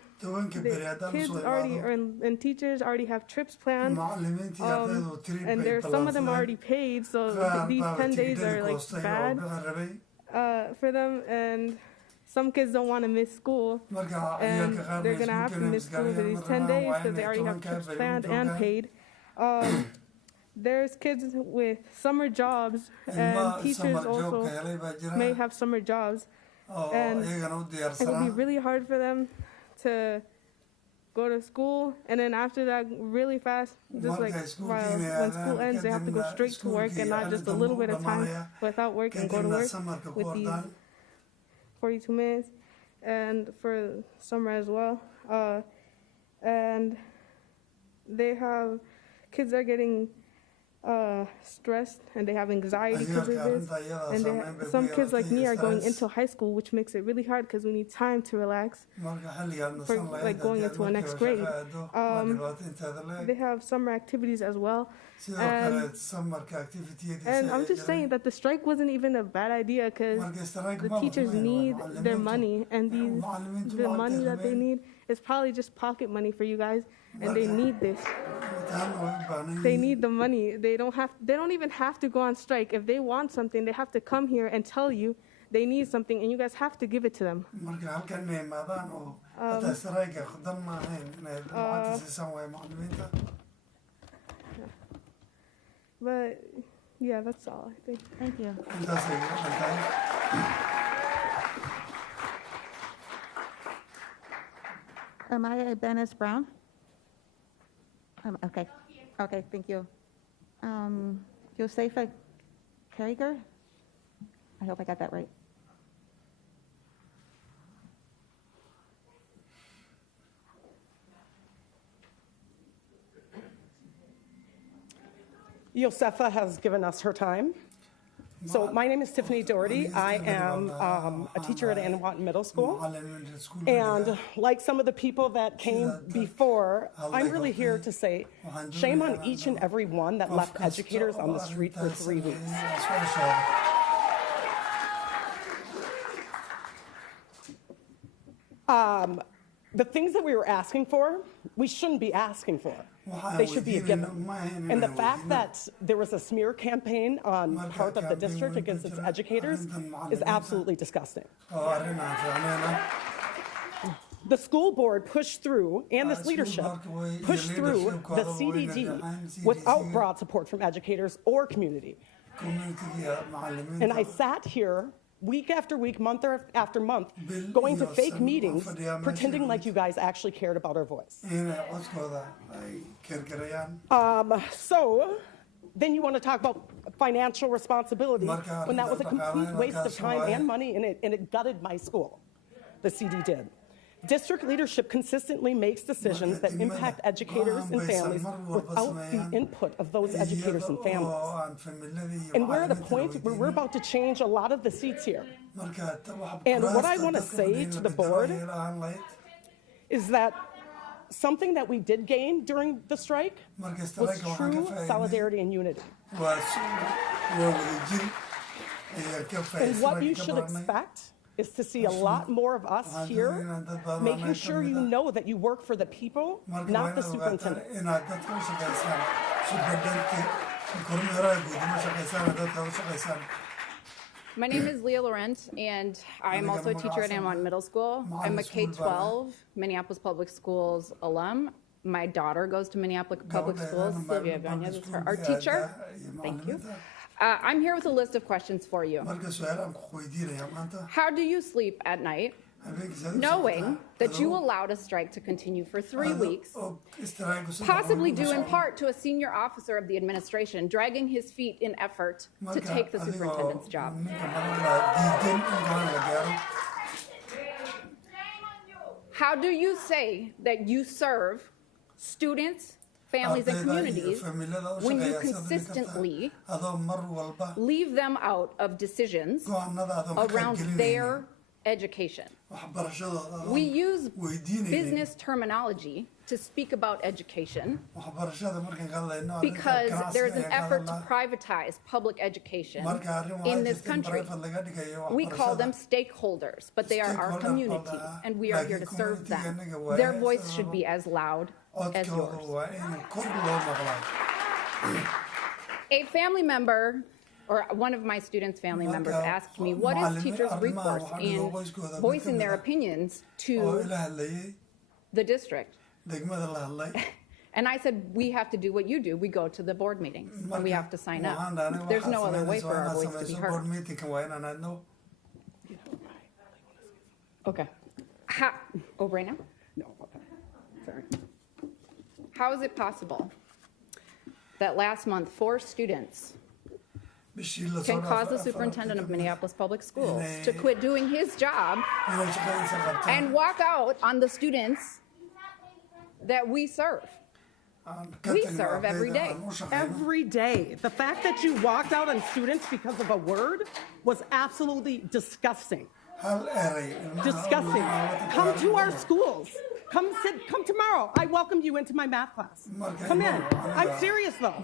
kids already and teachers already have trips planned, and some of them already paid, so these 10 days are bad for them, and some kids don't want to miss school, and they're going to have to miss school for these 10 days because they already have trips planned and paid. There's kids with summer jobs, and teachers also may have summer jobs, and it will be really hard for them to go to school, and then after that, really fast, just when school ends, they have to go straight to work and not just a little bit of time without work and go to work with these 42 minutes, and for summer as well. And kids are getting stressed, and they have anxiety because of this. And some kids like me are going into high school, which makes it really hard because we need time to relax for going into a next grade. They have summer activities as well. And I'm just saying that the strike wasn't even a bad idea, because the teachers need their money, and the money that they need is probably just pocket money for you guys, and they need this. They need the money. They don't even have to go on strike. If they want something, they have to come here and tell you they need something, and you guys have to give it to them. But yeah, that's all, I think. Thank you. Ramya Hibennis Brown. Okay, thank you. Josefa Carriger. I hope I got that right. Josefa has given us her time. So my name is Tiffany Doherty. I am a teacher at Anahuac Middle School. And like some of the people that came before, I'm really here to say shame on each and every one that left educators on the street for 3 weeks. the things that we were asking for, we shouldn't be asking for. They should be a given. And the fact that there was a smear campaign on part of the district against its educators is absolutely disgusting. The school board pushed through, and this leadership pushed through the CDD without broad support from educators or community. And I sat here week after week, month after month, going to fake meetings, pretending like you guys actually cared about our voice. So then you want to talk about financial responsibility when that was a complete waste of time and money, and it gutted my school. The CD did. District leadership consistently makes decisions that impact educators and families without the input of those educators and families. And we're at a point where we're about to change a lot of the seats here. And what I want to say to the board is that something that we did gain during the strike was true solidarity and unity. And what you should expect is to see a lot more of us here, making sure you know that you work for the people, not the superintendent. My name is Leah Laurent, and I'm also a teacher at Anwan Middle School. I'm a K-12 Minneapolis Public Schools alum. My daughter goes to Minneapolis Public Schools. Silvia Hibennis is her art teacher. Thank you. I'm here with a list of questions for you. How do you sleep at night knowing that you allowed a strike to continue for 3 weeks, possibly due in part to a senior officer of the administration dragging his feet in effort to take the superintendent's job? How do you say that you serve students, families, and communities when you consistently leave them out of decisions around their education? We use business terminology to speak about education because there's an effort to privatize public education in this country. We call them stakeholders, but they are our communities, and we are here to serve them. Their voice should be as loud as yours. A family member, or one of my students' family members, asked me, what is teachers' recourse in voicing their opinions to the district? And I said, we have to do what you do. We go to the board meetings, and we have to sign up. There's no other way for our voice to be heard. Okay. Oh, right now? No. Sorry. How is it possible that last month 4 students can cause the superintendent of Minneapolis Public Schools to quit doing his job and walk out on the students that we serve? We serve every day. Every day. The fact that you walked out on students because of a word was absolutely disgusting. Disgusting. Come to our schools. Come tomorrow. I welcome you into my math class. Come in. I'm serious though.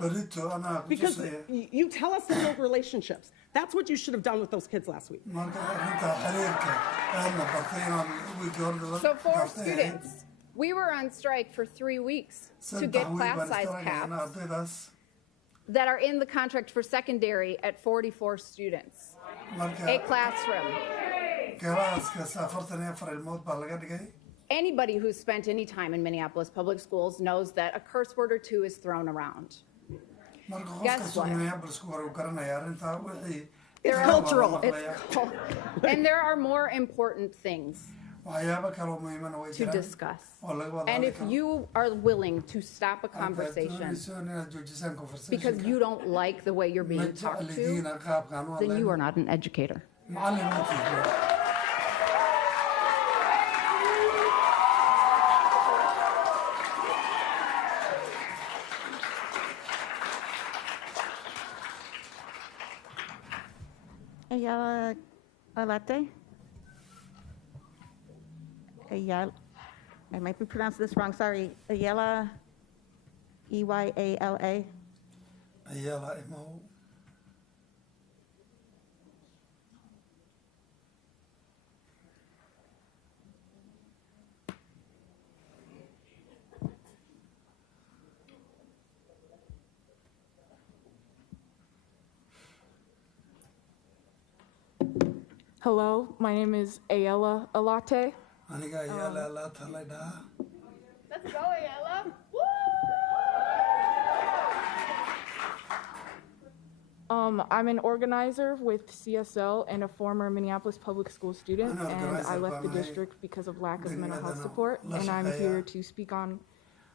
Because you tell us to build relationships. That's what you should have done with those kids last week. So 4 students. We were on strike for 3 weeks to get class size caps that are in the contract for secondary at 44 students. A classroom. Anybody who's spent any time in Minneapolis Public Schools knows that a curse word or 2 is thrown around. Guess what? It's cultural. And there are more important things to discuss. And if you are willing to stop a conversation because you don't like the way you're being talked to, then you are not an educator. Ayala Alate? Ayala, I might be pronouncing this wrong, sorry. Ayala, E-Y-A-L-A? Ayala, M-O. Hello, my name is Ayala Alate. Let's go, Ayala. I'm an organizer with CSL and a former Minneapolis public school student, and I left the district because of lack of mental health support, and I'm here to speak on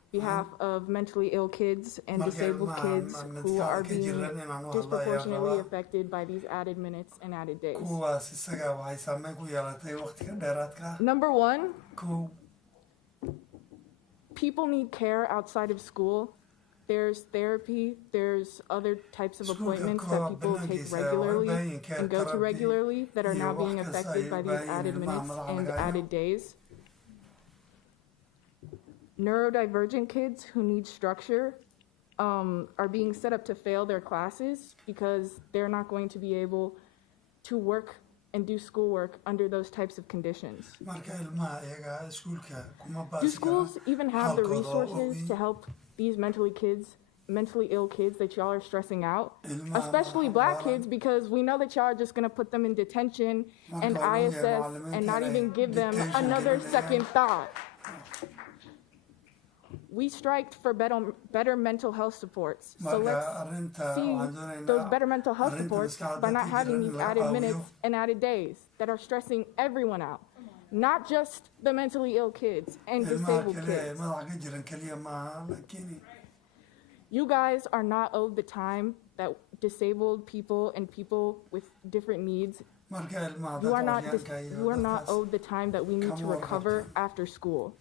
behalf of mentally ill kids and disabled kids who are being disproportionately affected by these added minutes and added days. Number one, people need care outside of school. There's therapy, there's other types of appointments that people take regularly and go to regularly that are now being affected by these added minutes and added days. Neurodivergent kids who need structure are being set up to fail their classes because they're not going to be able to work and do schoolwork under those types of conditions. Do schools even have the resources to help these mentally ill kids that y'all are stressing out, especially black kids, because we know that y'all are just going to put them in detention and ISS and not even give them another second thought. We striked for better mental health supports, so let's see those better mental health supports by not having these added minutes and added days that are stressing everyone out, not just the mentally ill kids and disabled kids. You guys are not owed the time that disabled people and people with different needs, you are not owed the time that we need to recover after school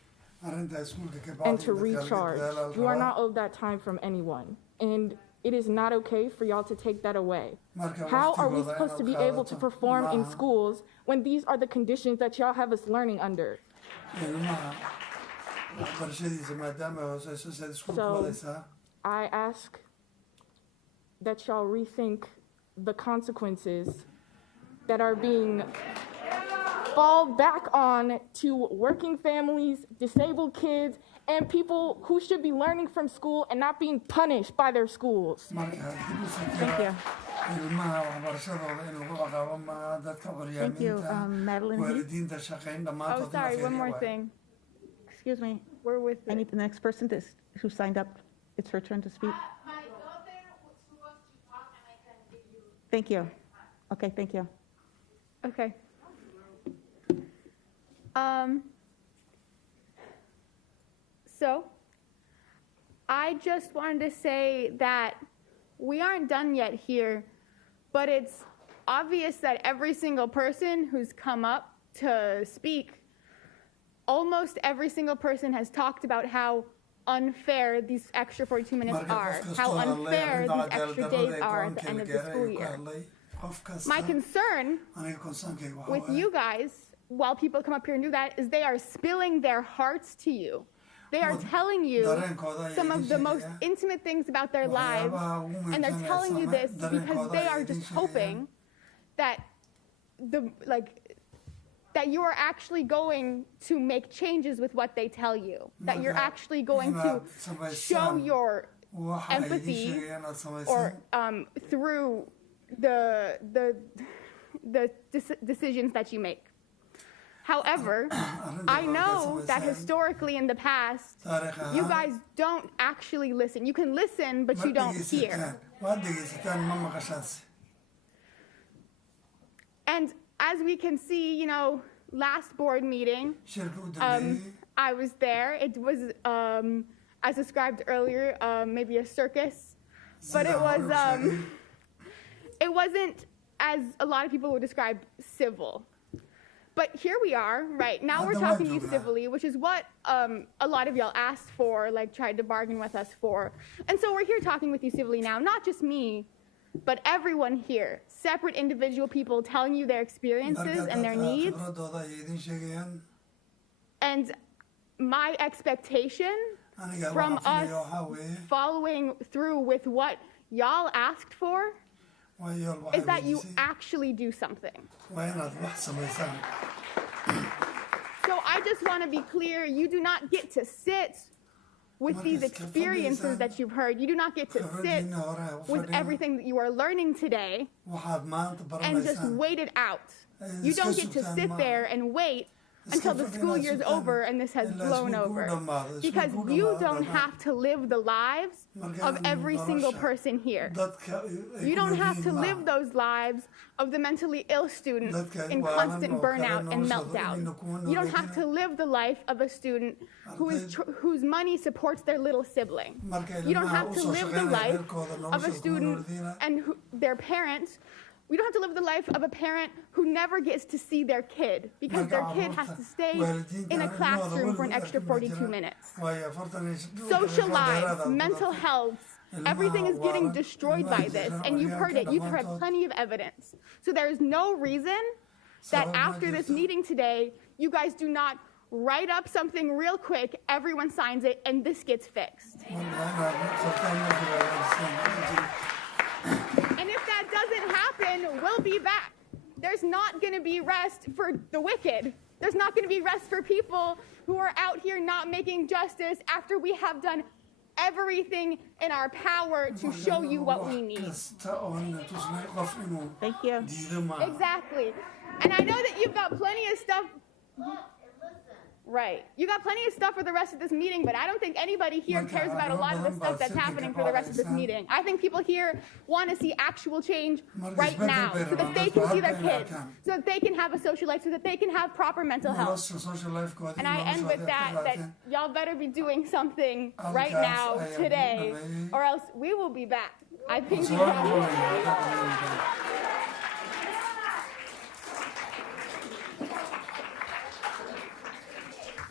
and to recharge. You are not owed that time from anyone. And it is not okay for y'all to take that away. How are we supposed to be able to perform in schools when these are the conditions that y'all have us learning under? So I ask that y'all rethink the consequences that are being fall back on to working families, disabled kids, and people who should be learning from school and not being punished by their schools. Thank you. Thank you, Madeline. Oh, sorry, one more thing. Excuse me. We're with I need the next person who signed up. It's her turn to speak. My daughter wants to talk, and I can give you. Thank you. Okay, thank you. Okay. So I just wanted to say that we aren't done yet here, but it's obvious that every single person who's come up to speak, almost every single person has talked about how unfair these extra 42 minutes are, how unfair these extra days are at the end of the school year. My concern with you guys, while people come up here and do that, is they are spilling their hearts to you. They are telling you some of the most intimate things about their lives, and they're telling you this because they are just hoping that that you are actually going to make changes with what they tell you, that you're actually going to show your empathy or through the decisions that you make. However, I know that historically in the past, you guys don't actually listen. You can listen, but you don't hear. And as we can see, last board meeting, I was there. It was, as described earlier, maybe a circus, but it wasn't, as a lot of people would describe, civil. But here we are, right? Now we're talking to you civilly, which is what a lot of y'all asked for, tried to bargain with us for. And so we're here talking with you civilly now, not just me, but everyone here, separate individual people telling you their experiences and their needs. And my expectation from us following through with what y'all asked for is that you actually do something. So I just want to be clear, you do not get to sit with these experiences that you've heard. You do not get to sit with everything that you are learning today and just wait it out. You don't get to sit there and wait until the school year's over and this has blown over. Because you don't have to live the lives of every single person here. You don't have to live those lives of the mentally ill student in constant burnout and meltdown. You don't have to live the life of a student whose money supports their little sibling. You don't have to live the life of a student and their parents. We don't have to live the life of a parent who never gets to see their kid because their kid has to stay in a classroom for an extra 42 minutes. Social lives, mental health, everything is getting destroyed by this, and you've heard it. You've heard plenty of evidence. So there is no reason that after this meeting today, you guys do not write up something real quick, everyone signs it, and this gets fixed. And if that doesn't happen, we'll be back. There's not going to be rest for the wicked. There's not going to be rest for people who are out here not making justice after we have done everything in our power to show you what we need. Thank you. Exactly. And I know that you've got plenty of stuff. Right. You got plenty of stuff for the rest of this meeting, but I don't think anybody here cares about a lot of the stuff that's happening for the rest of this meeting. I think people here want to see actual change right now so that they can see their kids, so that they can have a social life, so that they can have proper mental health. And I end with that y'all better be doing something right now, today, or else we will be back. I think you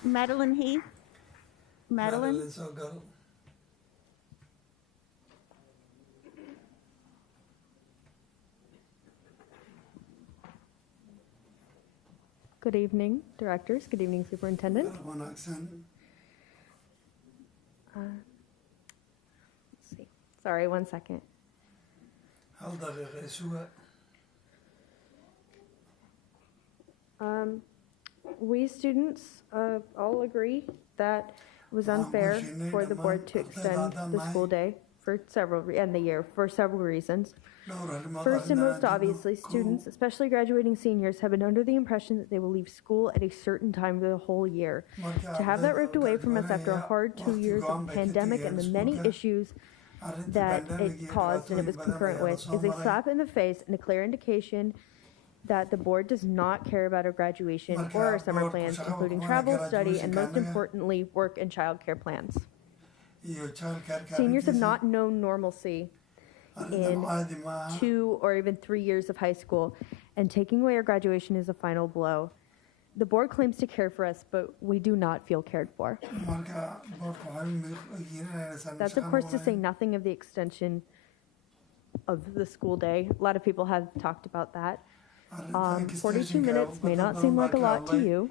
Madeline Heath. Madeline. Good evening, directors. Good evening, superintendent. Let's see. Sorry, 1 second. We students all agree that it was unfair for the board to extend the school day for and the year for several reasons. First and most obviously, students, especially graduating seniors, have been under the impression that they will leave school at a certain time for the whole year. To have that ripped away from us after a hard 2 years of the pandemic and the many issues that it caused and it was concurrent with is a slap in the face and a clear indication that the board does not care about our graduation or our summer plans, including travel, study, and most importantly, work and childcare plans. Seniors have not known normalcy in 2 or even 3 years of high school, and taking away our graduation is a final blow. The board claims to care for us, but we do not feel cared for. That's, of course, to say nothing of the extension of the school day. A lot of people have talked about that. 42 minutes may not seem like a lot to you,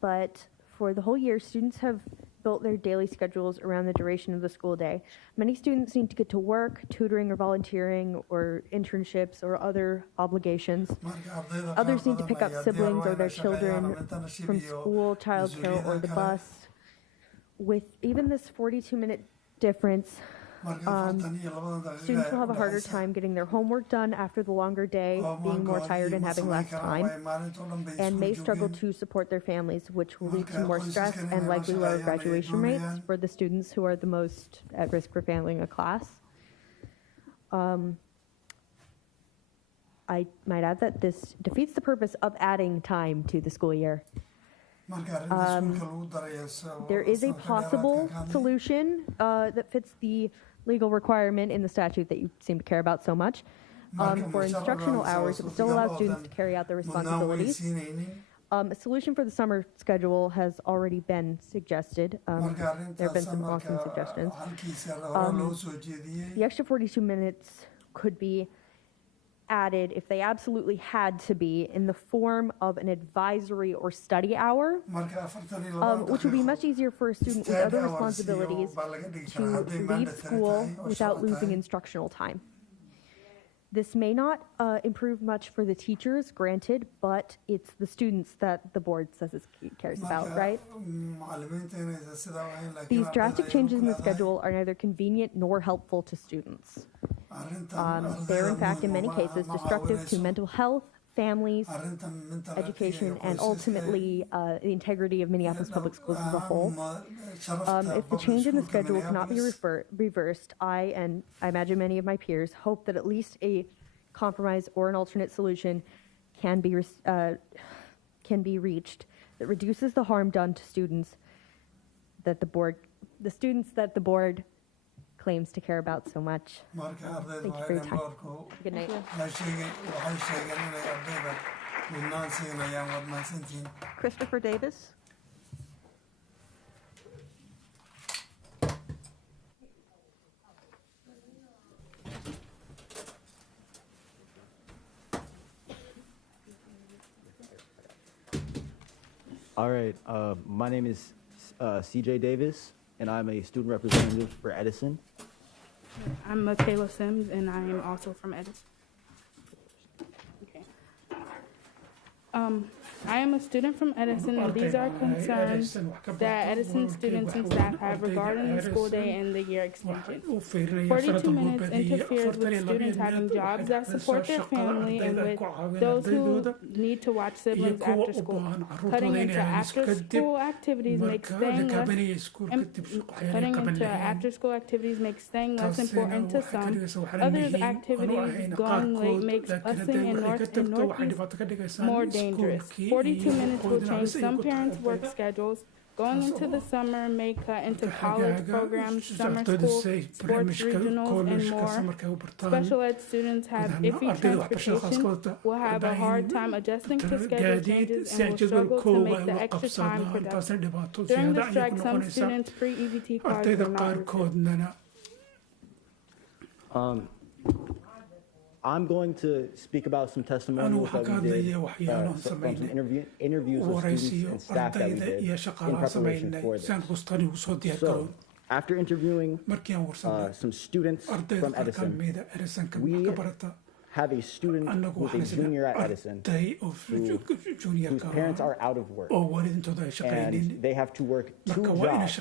but for the whole year, students have built their daily schedules around the duration of the school day. Many students need to get to work, tutoring or volunteering, or internships or other obligations. Others need to pick up siblings or their children from school, childcare, or the bus. With even this 42-minute difference, students will have a harder time getting their homework done after the longer day, being more tired and having less time, and may struggle to support their families, which will lead to more stress and likely lower graduation rates for the students who are the most at risk for failing a class. I might add that this defeats the purpose of adding time to the school year. There is a possible solution that fits the legal requirement in the statute that you seem to care about so much. For instructional hours, it will still allow students to carry out their responsibilities. A solution for the summer schedule has already been suggested. There have been some awesome suggestions. The extra 42 minutes could be added, if they absolutely had to be, in the form of an advisory or study hour, which would be much easier for a student with other responsibilities to leave school without losing instructional time. This may not improve much for the teachers, granted, but it's the students that the board says it cares about, right? These drastic changes in the schedule are neither convenient nor helpful to students. They're, in fact, in many cases, destructive to mental health, families, education, and ultimately the integrity of Minneapolis public schools as a whole. If the change in the schedule cannot be reversed, I, and I imagine many of my peers, hope that at least a compromise or an alternate solution can be reached that reduces the harm done to students that the board claims to care about so much. Thank you for your time. Good night. Christopher Davis. All right, my name is CJ Davis, and I'm a student representative for Edison. I'm Michaela Sims, and I am also from Edison. Okay. I am a student from Edison, and these are concerns that Edison students and staff have regarding the school day and the year extension. 42 minutes interferes with students having jobs that support their family and with those who need to watch siblings after school. Cutting into after-school activities makes staying less important to some. Others' activities going late makes busing in North and Northeast more dangerous. 42 minutes will change some parents' work schedules. Going into the summer may cut into college programs, summer school, sports regionals, and more. Special ed students have iffy transportation, will have a hard time adjusting to schedule changes, and will struggle to make the extra time productive. During the strike, some students' free EBT cards were not returned. I'm going to speak about some testimonials that we did from some interviews with students and staff that we did in preparation for this. So, after interviewing some students from Edison, we have a student who's a junior at Edison whose parents are out of work, and they have to work 2 jobs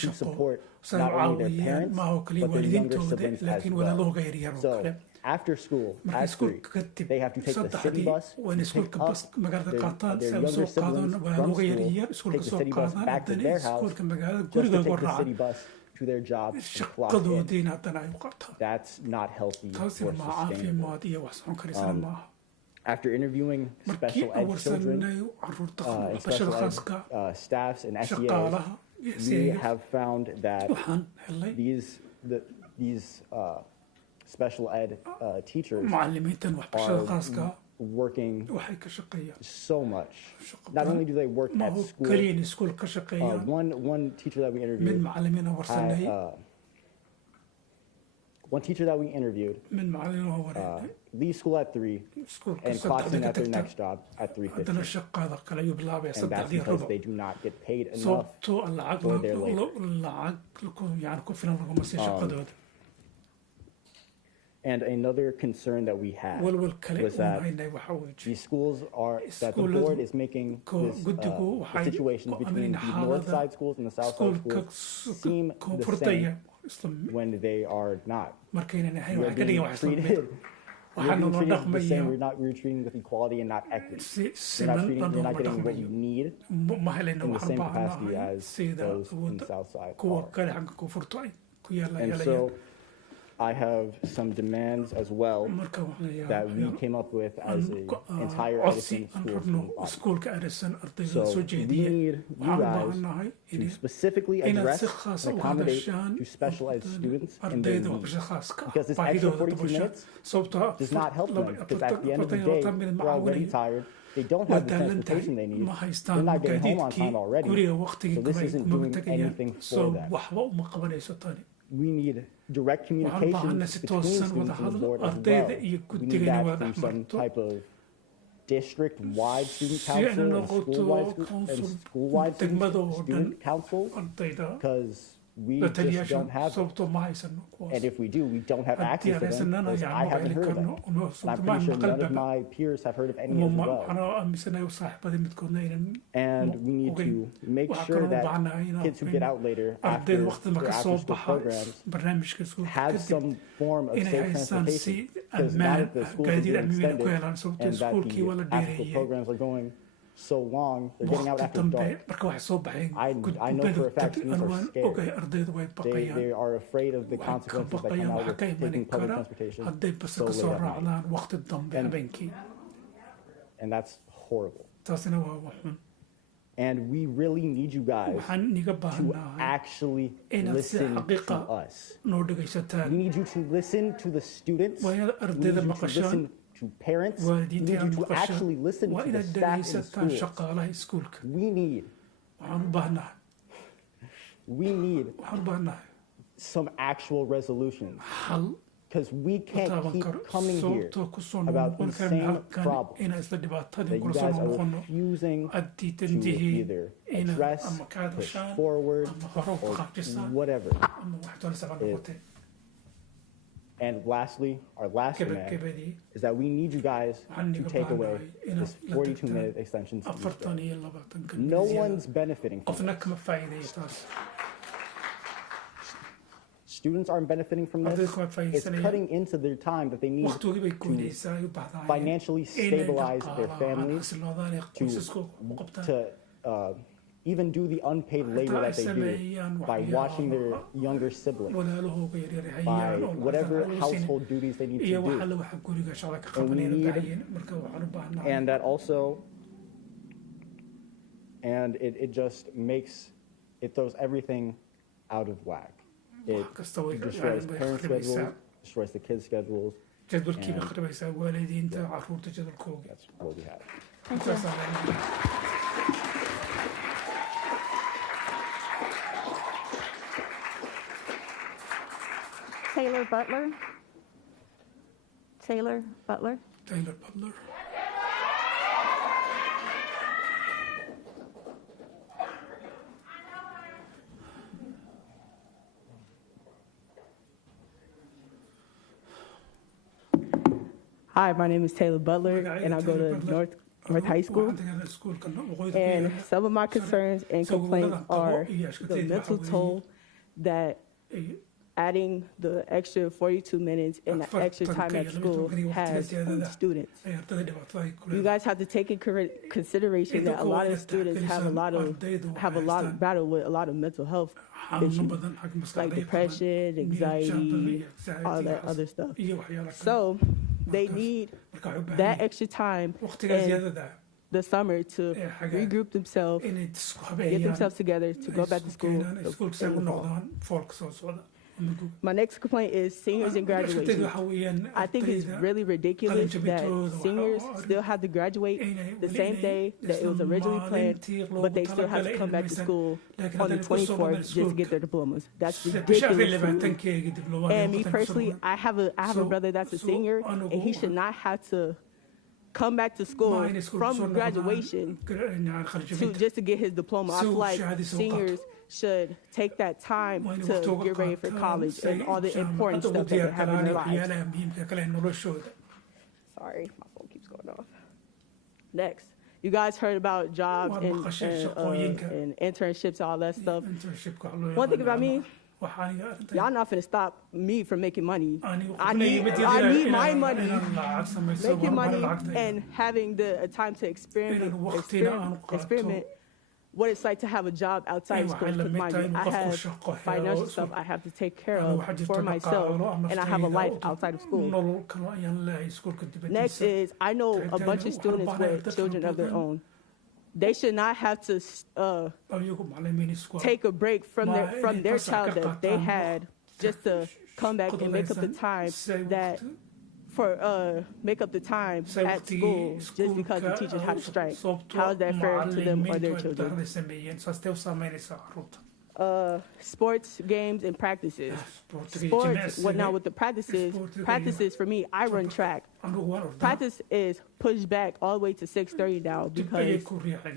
to support not only their parents, but their younger siblings as well. So, after school, at 3, they have to take the city bus to pick up their younger siblings from school, take the city bus back to their house, just to take the city bus to their job and clock in. That's not healthy or sustainable. After interviewing special ed children and special ed staffs and SEAs, we have found that these special ed teachers are working so much. Not only do they work at school, one teacher that we interviewed leaves school at 3 and clocks in at their next job at 3:50. And that's because they do not get paid enough for their labor. And another concern that we had was that these schools that the board is making the situations between the north side schools and the south side schools seem the same when they are not. We're being treated the same. We're treating with equality and not equity. You're not getting what you need in the same capacity as those in the south side are. And so I have some demands as well that we came up with as an entire Edison school team. So we need you guys to specifically address and accommodate to special ed students and their needs. Because this extra 42 minutes does not help them, because at the end of the day, they're already tired. They don't have the transportation they need. They're not getting home on time already. So this isn't doing anything for them. We need direct communication between students and the board as well. We need that from some type of district-wide student council and school-wide student council, because we just don't have them. And if we do, we don't have access to them because I haven't heard of them. And I'm pretty sure none of my peers have heard of any as well. And we need to make sure that kids who get out later after their after-school programs have some form of safe transportation, because now that the schools are being extended and that the after-school programs are going so long, they're getting out after dark. I know for a fact students are scared. They are afraid of the consequences that come out of taking public transportation so late at night. And that's horrible. And we really need you guys to actually listen to us. We need you to listen to the students. We need you to listen to parents. We need you to actually listen to the staff in the schools. We need some actual resolutions. Because we can't keep coming here about the same problems that you guys are refusing to either address, push forward, or whatever. And lastly, our last demand is that we need you guys to take away this 42-minute extension. No one's benefiting from this. Students aren't benefiting from this. It's cutting into their time that they need to financially stabilize their families, to even do the unpaid labor that they do by watching their younger siblings, by whatever household duties they need to do. And we need, and that also, and it just makes, it throws everything out of whack. It destroys parent schedules, destroys the kids' schedules. And, yeah, that's what we have. Thank you. Taylor Butler. Taylor Butler. Taylor Butler. Hi, my name is Taylor Butler, and I go to North High School. And some of my concerns and complaints are the mental toll that adding the extra 42 minutes and the extra time at school has on students. You guys have to take in consideration that a lot of students have a lot of battle with a lot of mental health issues, like depression, anxiety, all that other stuff. So they need that extra time in the summer to regroup themselves, get themselves together to go back to school in the fall. My next complaint is seniors and graduation. I think it's really ridiculous that seniors still have to graduate the same day that it was originally planned, but they still have to come back to school on the 24th just to get their diplomas. That's ridiculous. And me personally, I have a brother that's a senior, and he should not have to come back to school from graduation just to get his diploma. I feel like seniors should take that time to get ready for college and all the important stuff that they have in their lives. Sorry, my phone keeps going off. Next, you guys heard about jobs and internships, all that stuff. One thing about me, y'all not finna stop me from making money. I need my money. Making money and having the time to experiment what it's like to have a job outside of school. Because mind you, I have financial stuff I have to take care of for myself, and I have a life outside of school. Next is, I know a bunch of students with children of their own. They should not have to take a break from their child that they had just to come back and make up the time at school just because the teachers have to strike. How is that fair to them or their children? Sports, games, and practices. Sports, now with the practices for me, I run track. Practice is pushed back all the way to 6:30 now because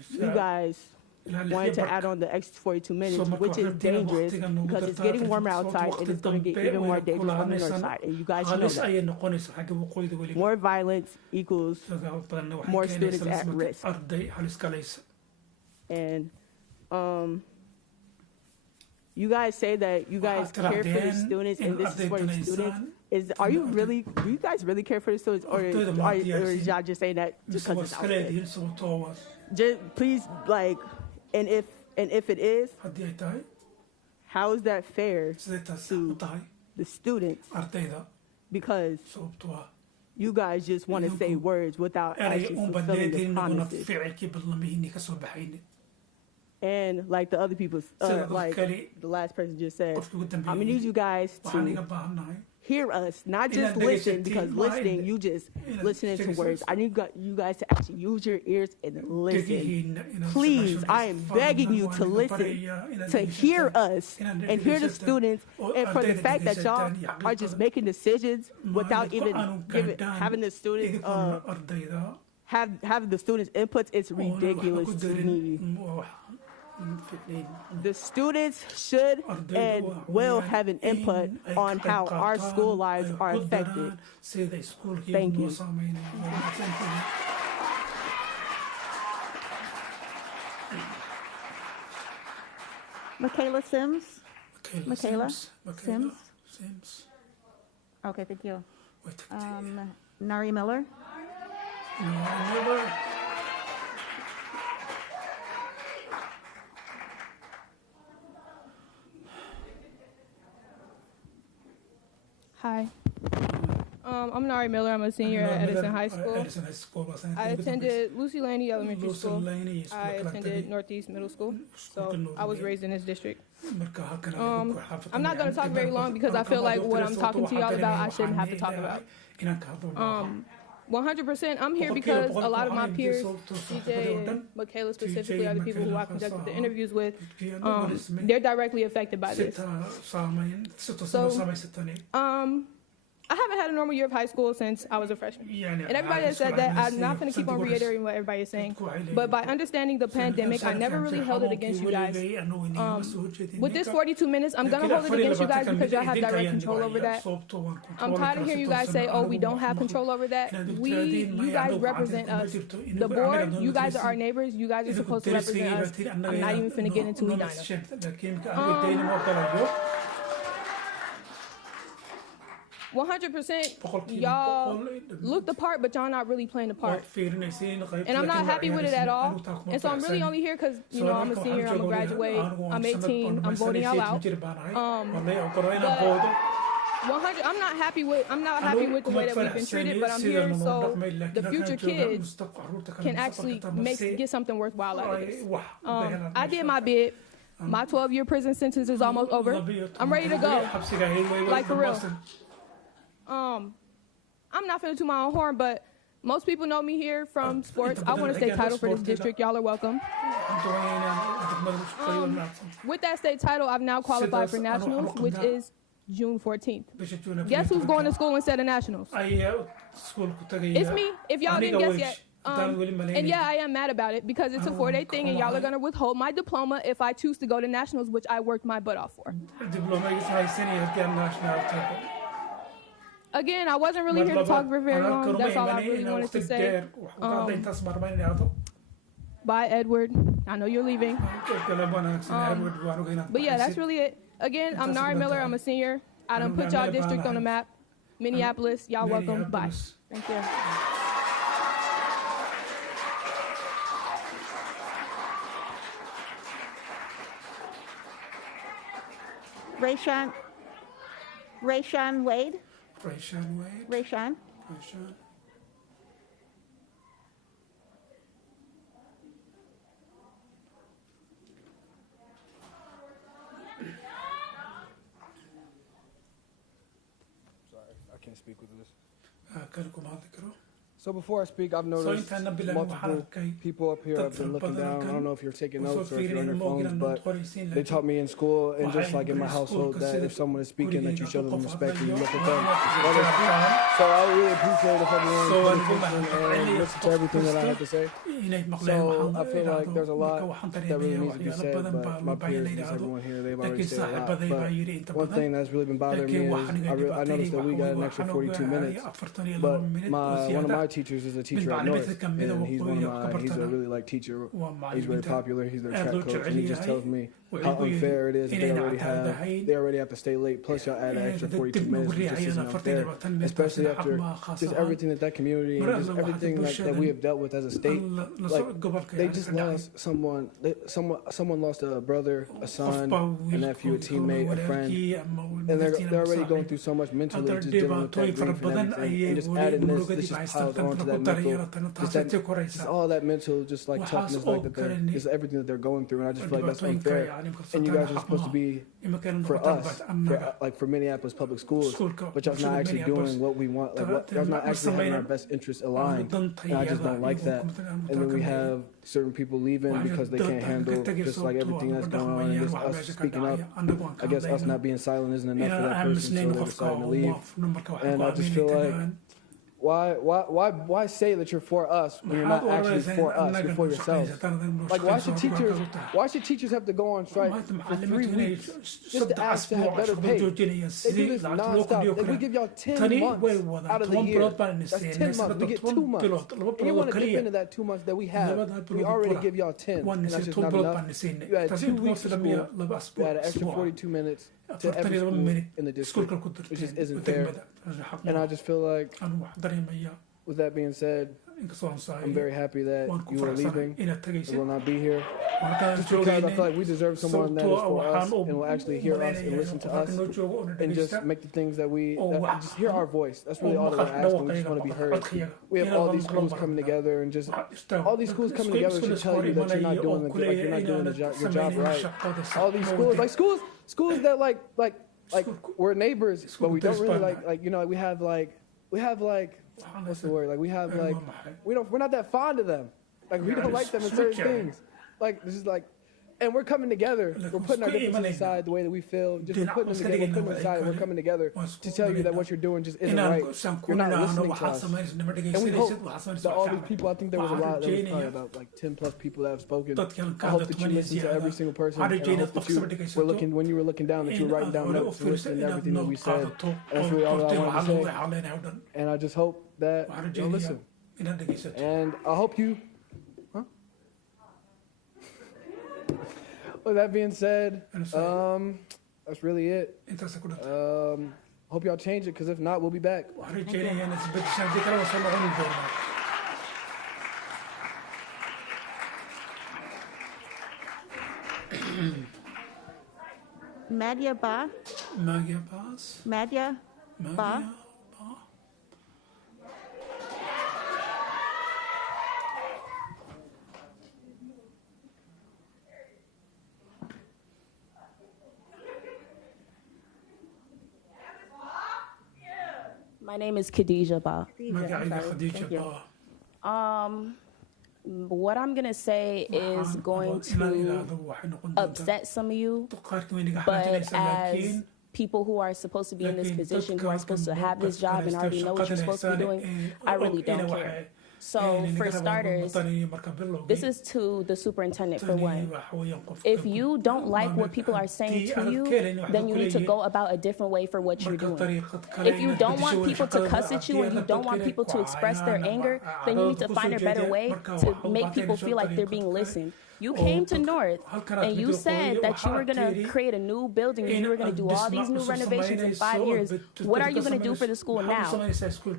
you guys wanted to add on the extra 42 minutes, which is dangerous because it's getting warmer outside and it's going to get even more dangerous on the north side. And you guys know that. More violence equals more students at risk. And you guys say that you guys care for the students and this is for the students. Do you guys really care for the students, or is y'all just saying that just because it's out there? Just please, like, and if it is, how is that fair to the students? Because you guys just want to say words without actually fulfilling the promises. And like the other people, like the last person just said, I need you guys to hear us, not just listen, because listening, you just listening to words. I need you guys to actually use your ears and listen. Please, I am begging you to listen, to hear us and hear the students. And for the fact that y'all are just making decisions without even having the students have the students' inputs, it's ridiculous to me. The students should and will have an input on how our school lives are affected. Thank you. Michaela Sims? Michaela Sims? Okay, thank you. Nari Miller? Hi. I'm Nari Miller. I'm a senior at Edison High School. I attended Lucy Laney Elementary School. I attended Northeast Middle School. So I was raised in this district. I'm not going to talk very long because I feel like what I'm talking to y'all about, I shouldn't have to talk about. 100%, I'm here because a lot of my peers, CJ and Michaela specifically, are the people who I conducted the interviews with. They're directly affected by this. So, I haven't had a normal year of high school since I was a freshman. And everybody has said that. I'm not going to keep on reiterating what everybody is saying. But by understanding the pandemic, I never really held it against you guys. With this 42 minutes, I'm going to hold it against you guys because y'all have direct control over that. I'm tired of hearing you guys say, oh, we don't have control over that. You guys represent us. The board, you guys are our neighbors. You guys are supposed to represent us. I'm not even finna get into Edina. 100%, y'all look the part, but y'all not really playing the part. And I'm not happy with it at all. And so I'm really only here because, you know, I'm a senior, I'm a graduate, I'm 18, I'm voting y'all out. But 100, I'm not happy with the way that we've been treated, but I'm here so the future kids can actually get something worthwhile out of this. I did my bid. My 12-year prison sentence is almost over. I'm ready to go. Like, for real. I'm not finna toot my own horn, but most people know me here from sports. I won a state title for this district. Y'all are welcome. With that state title, I've now qualified for nationals, which is June 14th. Guess who's going to school instead of nationals? It's me, if y'all didn't guess yet. And yeah, I am mad about it because it's a 4-day thing and y'all are going to withhold my diploma if I choose to go to nationals, which I worked my butt off for. Again, I wasn't really here to talk for very long. That's all I really wanted to say. Bye, Edward. I know you're leaving. But yeah, that's really it. Again, I'm Nari Miller. I'm a senior. I done put y'all district on the map. Minneapolis, y'all welcome. Bye. Thank you. Rayshawn Wade. Rayshawn. Sorry, I can't speak with this. So before I speak, I've noticed multiple people up here have been looking down. I don't know if you're taking notes or if you're on your phones, but they taught me in school and just like in my household that if someone is speaking, that you show them respect and you look at them. So I really appreciate if everyone pays attention and listen to everything that I have to say. So I feel like there's a lot that really needs to be said, but my peers and everyone here, they've already said a lot. But one thing that's really been bothering me is I noticed that we got an extra 42 minutes, but one of my teachers is a teacher at North, and he's a really like teacher. He's very popular. He's their track coach, and he just tells me how unfair it is. They already have to stay late. Plus, y'all add an extra 42 minutes, which just isn't unfair. Especially after just everything that community and just everything that we have dealt with as a state. Like they just lost someone. Someone lost a brother, a son, a nephew, a teammate, a friend, and they're already going through so much mentally, just dealing with that grief and everything. And just adding this just piles onto that mental, just all that mental, just like toughness, like that, just everything that they're going through. And I just feel like that's unfair. And you guys are supposed to be for us, for Minneapolis public schools, but y'all's not actually doing what we want. Like y'all's not actually having our best interests aligned. And I just don't like that. And then we have certain people leaving because they can't handle just like everything that's going on, and just us speaking up. I guess us not being silent isn't enough for that person, so they're deciding to leave. And I just feel like, why say that you're for us when you're not actually for us, you're for yourselves? Like why should teachers have to go on strike for 3 weeks just to ask to have better pay? They do this nonstop. Like we give y'all 10 months out of the year. That's 10 months. We get 2 months. And you want to dip into that 2 months that we have. We already give y'all 10. And that's just not enough. You had 2 weeks of school. You had an extra 42 minutes to every school in the district, which just isn't fair. And I just feel like, with that being said, I'm very happy that you are leaving and will not be here. Just because I feel like we deserve someone that is for us and will actually hear us and listen to us and just make the things that just hear our voice. That's really all that we're asking. We just want to be heard. We have all these schools coming together, and just all these schools coming together should tell you that you're not doing your job right. All these schools that like we're neighbors, but we don't really we have what's the word? Like we have we're not that fond of them. Like we don't like them in certain things. Like this is like, and we're coming together. We're putting our differences aside the way that we feel. Just we're putting them together. We're putting them aside. And we're coming together to tell you that what you're doing just isn't right. You're not listening to us. And we hope that all these people. I think there was a lot. There was probably about like 10 plus people that have spoken. I hope that you listen to every single person. And I hope that you were looking when you were looking down, that you were writing down notes and listening to everything that we said. And that's really all that I wanted to say. And I just hope that you'll listen. And I hope you. With that being said, that's really it. Hope y'all change it, because if not, we'll be back. Madhya Ba. Madhya Ba. My name is Khadija Ba. What I'm going to say is going to upset some of you, but as people who are supposed to be in this position, who are supposed to have this job and already know what you're supposed to be doing, I really don't care. So for starters, this is to the superintendent for one. If you don't like what people are saying to you, then you need to go about a different way for what you're doing. If you don't want people to cuss at you and you don't want people to express their anger, then you need to find a better way to make people feel like they're being listened. You came to North and you said that you were going to create a new building and you were going to do all these new renovations in 5 years. What are you going to do for the school now?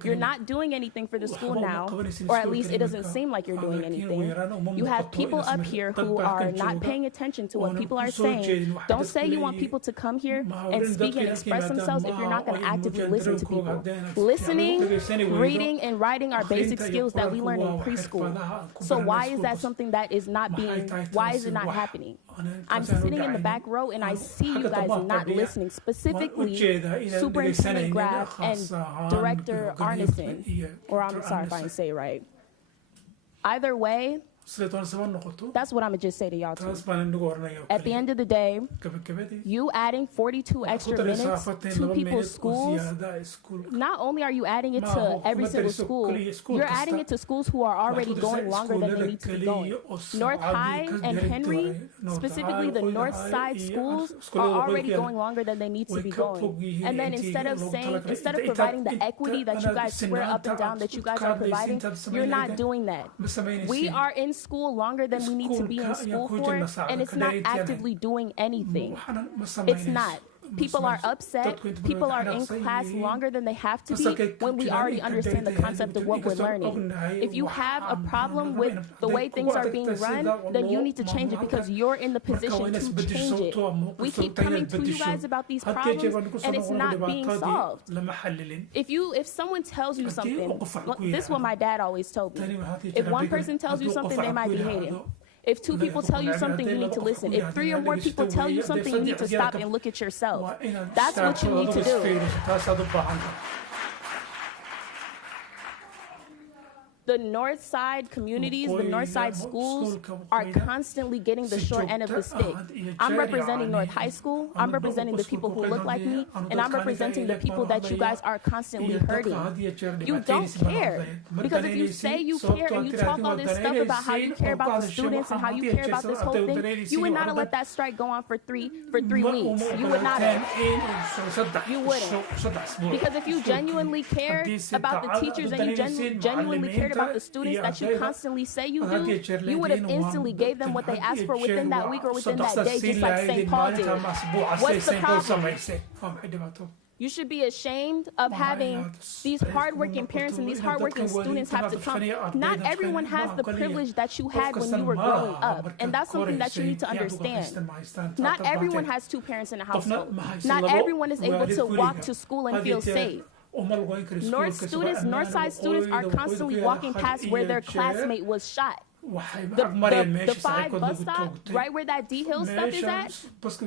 You're not doing anything for the school now, or at least it doesn't seem like you're doing anything. You have people up here who are not paying attention to what people are saying. Don't say you want people to come here and speak and express themselves if you're not going to actively listen to people. Listening, reading, and writing are basic skills that we learn in preschool. So why is that something that is not being Why is it not happening? I'm sitting in the back row and I see you guys not listening, specifically Superintendent Graff and Director Arneson, or I'm sorry if I didn't say it right. Either way, that's what I'm gonna just say to y'all too. At the end of the day, you adding 42 extra minutes to people's schools, not only are you adding it to every single school, you're adding it to schools who are already going longer than they need to be going. North High and Henry, specifically the North Side schools, are already going longer than they need to be going. And then instead of providing the equity that you guys swear up and down that you guys are providing, you're not doing that. We are in school longer than we need to be in school for, and it's not actively doing anything. It's not. People are upset. People are in class longer than they have to be when we already understand the concept of what we're learning. If you have a problem with the way things are being run, then you need to change it because you're in the position to change it. We keep coming to you guys about these problems and it's not being solved. If someone tells you something, this is what my dad always told me. If one person tells you something, they might be hating. If two people tell you something, you need to listen. If 3 or more people tell you something, you need to stop and look at yourself. That's what you need to do. The North Side communities, the North Side schools are constantly getting the short end of the stick. I'm representing North High School, I'm representing the people who look like me, and I'm representing the people that you guys are constantly hurting. You don't care, because if you say you care and you talk all this stuff about how you care about the students and how you care about this whole thing, you would not have let that strike go on for three weeks. You would not have. You wouldn't. Because if you genuinely cared about the teachers and you genuinely cared about the students that you constantly say you do, you would have instantly gave them what they asked for within that week or within that day, just like St. Paul did. What's the problem? You should be ashamed of having these hardworking parents and these hardworking students have to come. Not everyone has the privilege that you had when you were growing up, and that's something that you need to understand. Not everyone has 2 parents in a household. Not everyone is able to walk to school and feel safe. North Side students are constantly walking past where their classmate was shot. The 5 bus stop, right where that D Hill stuff is at,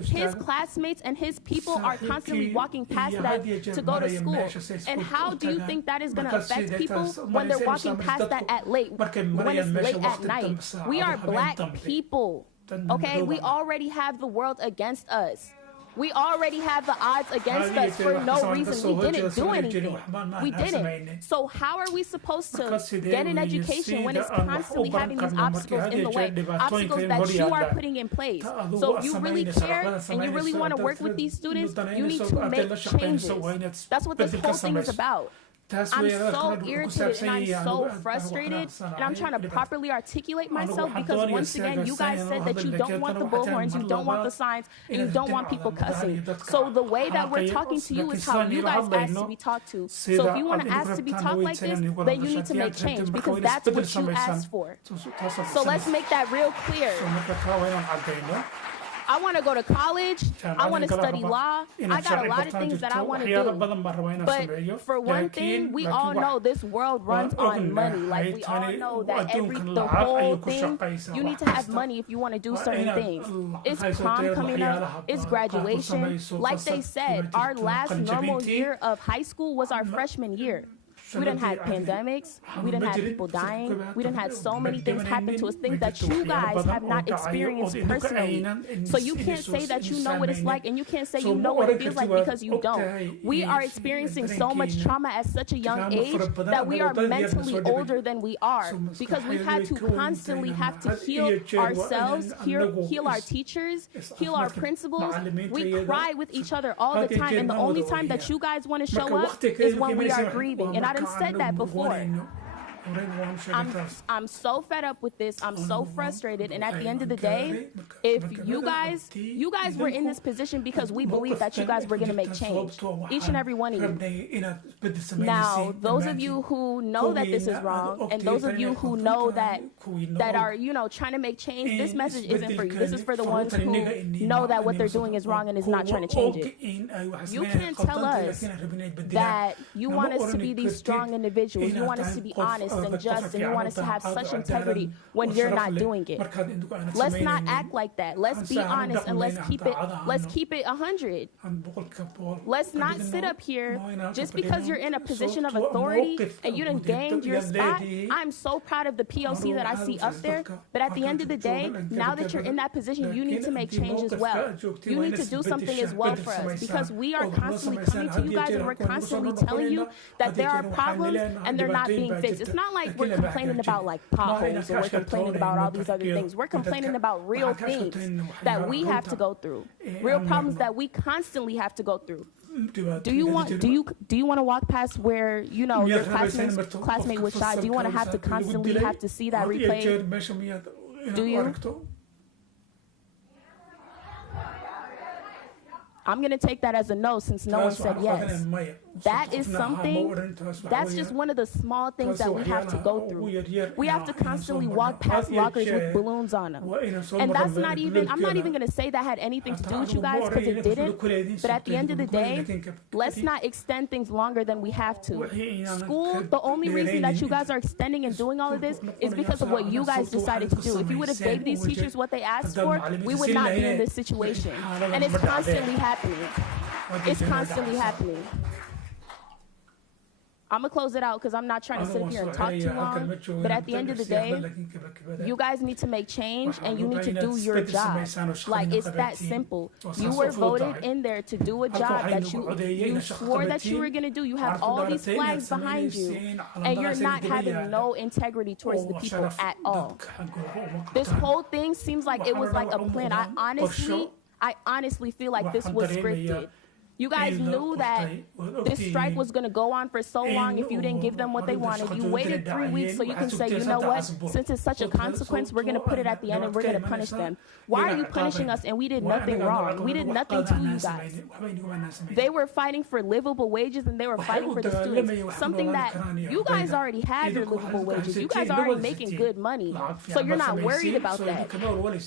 his classmates and his people are constantly walking past that to go to school. And how do you think that is going to affect people when they're walking past that when it's late at night? We are black people, okay? We already have the world against us. We already have the odds against us for no reason. We didn't do anything. We didn't. So how are we supposed to get an education when it's constantly having these obstacles in the way? Obstacles that you are putting in place. So if you really care and you really want to work with these students, you need to make changes. That's what this whole thing is about. I'm so irritated and I'm so frustrated, and I'm trying to properly articulate myself because once again, you guys said that you don't want the bullhorns, you don't want the signs, and you don't want people cussing. So the way that we're talking to you is how you guys asked to be talked to. So if you want to ask to be talked like this, then you need to make change because that's what you asked for. So let's make that real clear. I want to go to college. I want to study law. I got a lot of things that I want to do. But for one thing, we all know this world runs on money. Like, we all know that the whole thing, you need to have money if you want to do certain things. It's prom coming up. It's graduation. Like they said, our last normal year of high school was our freshman year. We done had pandemics, we done had people dying, we done had so many things happen to us, things that you guys have not experienced personally. So you can't say that you know what it's like, and you can't say you know what it feels like because you don't. We are experiencing so much trauma at such a young age that we are mentally older than we are because we've had to constantly have to heal ourselves, heal our teachers, heal our principals. We cry with each other all the time, and the only time that you guys want to show up is when we are grieving. And I done said that before. I'm so fed up with this. I'm so frustrated. And at the end of the day, if you guys were in this position because we believe that you guys were going to make change. Each and every one of you. Now, those of you who know that this is wrong, and those of you who know that are, trying to make change, this message isn't for you. This is for the ones who know that what they're doing is wrong and is not trying to change it. You can't tell us that you want us to be these strong individuals. You want us to be honest. honest and just, and you want us to have such integrity when you're not doing it. Let's not act like that. Let's be honest and let's keep it 100. Let's not sit up here just because you're in a position of authority and you done gained your spot. I'm so proud of the POC that I see up there, but at the end of the day, now that you're in that position, you need to make change as well. You need to do something as well for us, because we are constantly coming to you guys and we're constantly telling you that there are problems and they're not being fixed. It's not like we're complaining about like potholes or we're complaining about all these other things. We're complaining about real things that we have to go through, real problems that we constantly have to go through. Do you want to walk past where, you know, your classmate was shot? Do you want to have to constantly have to see that replayed? Do you? I'm going to take that as a no, since no one said yes. That is something, that's just one of the small things that we have to go through. We have to constantly walk past lockers with balloons on them. And that's not even, I'm not even going to say that had anything to do with you guys, because it didn't. But at the end of the day, let's not extend things longer than we have to. School, the only reason that you guys are extending and doing all of this is because of what you guys decided to do. If you would have gave these teachers what they asked for, we would not be in this situation. And it's constantly happening. It's constantly happening. I'm going to close it out because I'm not trying to sit here and talk too long. But at the end of the day, you guys need to make change and you need to do your job. Like, it's that simple. You were voted in there to do a job that you swore that you were going to do. You have all these flags behind you, and you're not having no integrity towards the people at all. This whole thing seems like it was like a plan. I honestly feel like this was scripted. You guys knew that this strike was going to go on for so long if you didn't give them what they wanted. You waited 3 weeks so you can say, you know what, since it's such a consequence, we're going to put it at the end and we're going to punish them. Why are you punishing us and we did nothing wrong? We did nothing to you guys. They were fighting for livable wages and they were fighting for the students. Something that you guys already had your livable wages. You guys are already making good money. So you're not worried about that.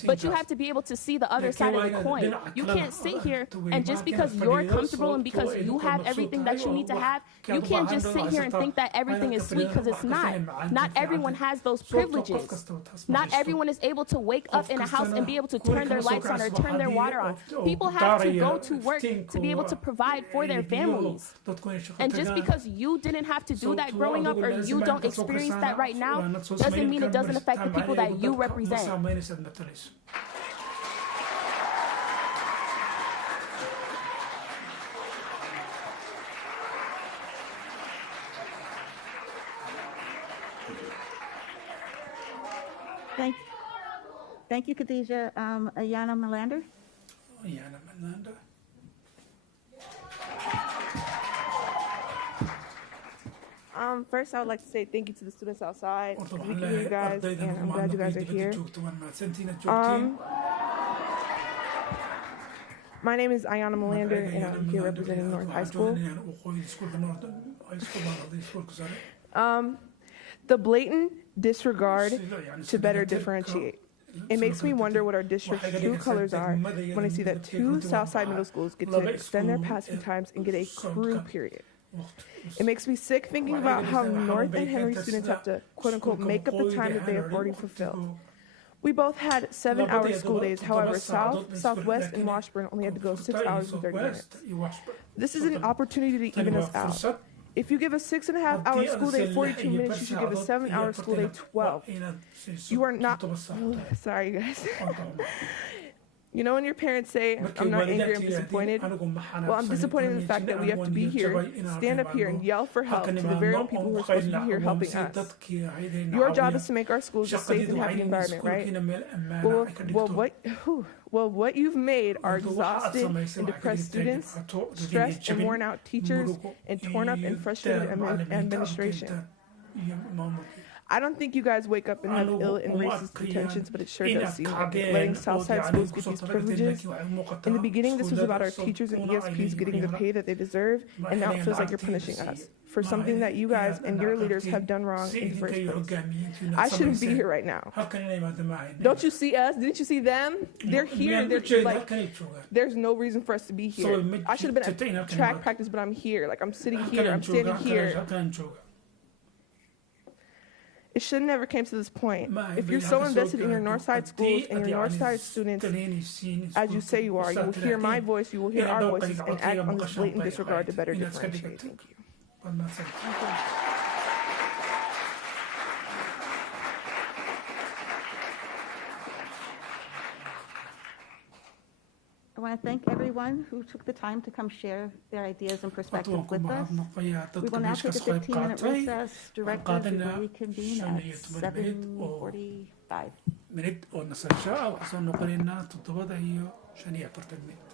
But you have to be able to see the other side of the coin. You can't sit here and just because you're comfortable and because you have everything that you need to have, you can't just sit here and think that everything is sweet, because it's not. Not everyone has those privileges. Not everyone is able to wake up in a house and be able to turn their lights on or turn their water on. People have to go to work to be able to provide for their families. And just because you didn't have to do that growing up or you don't experience that right now doesn't mean it doesn't affect the people that you represent. Thank you, Khadija. Ayana Melander. First, I would like to say thank you to the students outside. We can hear you guys, and I'm glad you guys are here. My name is Ayana Melander, and I'm here representing North High School. The blatant disregard to better differentiate. It makes me wonder what our district's true colors are when I see that 2 Southside middle schools get to extend their passing times and get a crew period. It makes me sick thinking about how North and Henry students have to, quote-unquote, make up the time that they have already fulfilled. We both had 7-hour school days. However, South, Southwest, and Washburn only had to go 6 hours and 30 minutes. This is an opportunity to even us out. If you give a 6.5-hour school day 42 minutes, you should give a 7-hour school day 12. You are not, sorry guys. You know when your parents say, I'm not angry, I'm disappointed? Well, I'm disappointed in the fact that we have to be here, stand up here and yell for help to the very own people who are supposed to be here helping us. Your job is to make our schools a safe and happy environment, right? Well, what you've made are exhausted and depressed students, stressed and worn out teachers, and torn up and frustrated administration. I don't think you guys wake up and have ill and racist intentions, but it sure does seem like it. Letting Southside schools get these privileges. In the beginning, this was about our teachers and ESPs getting the pay that they deserve, and now it feels like you're punishing us for something that you guys and your leaders have done wrong in the first place. I shouldn't be here right now. Don't you see us? Didn't you see them? They're here. They're like, there's no reason for us to be here. I should have been at track practice, but I'm here. Like, I'm sitting here. I'm standing here. It should never came to this point. If you're so invested in your Northside schools and your Northside students, as you say you are, you will hear my voice, you will hear our voices, and act on this blatant disregard to better differentiate. Thank you. I want to thank everyone who took the time to come share their ideas and perspectives with us. We will now take a 15-minute recess, directed to reconvene at 7:45. minute oo nasasho ah waxaan soo noqonaynaa 7:45 minute.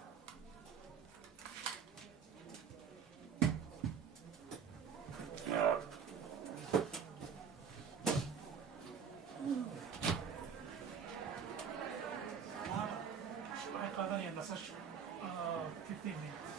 waxay qaadanayaan nasasho 15 minutes.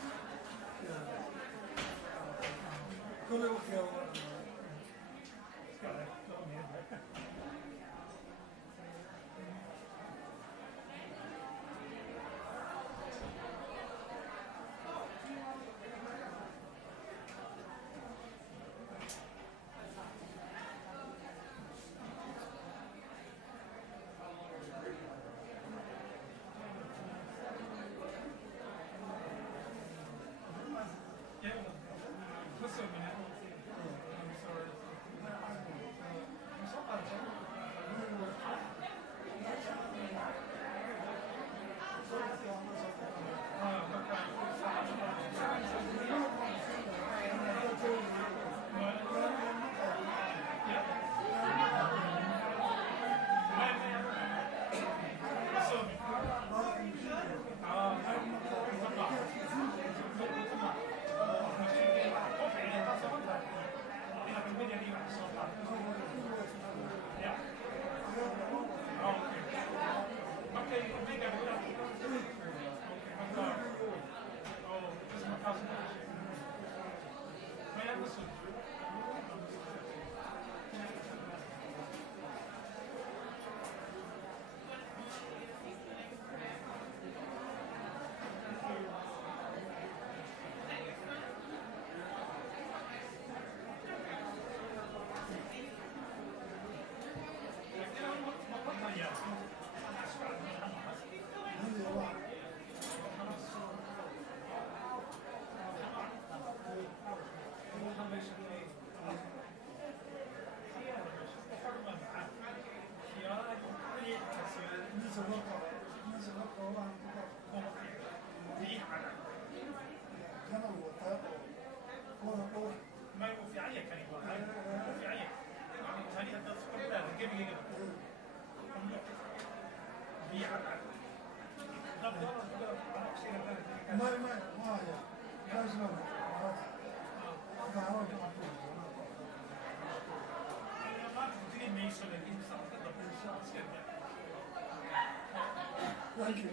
Thank you.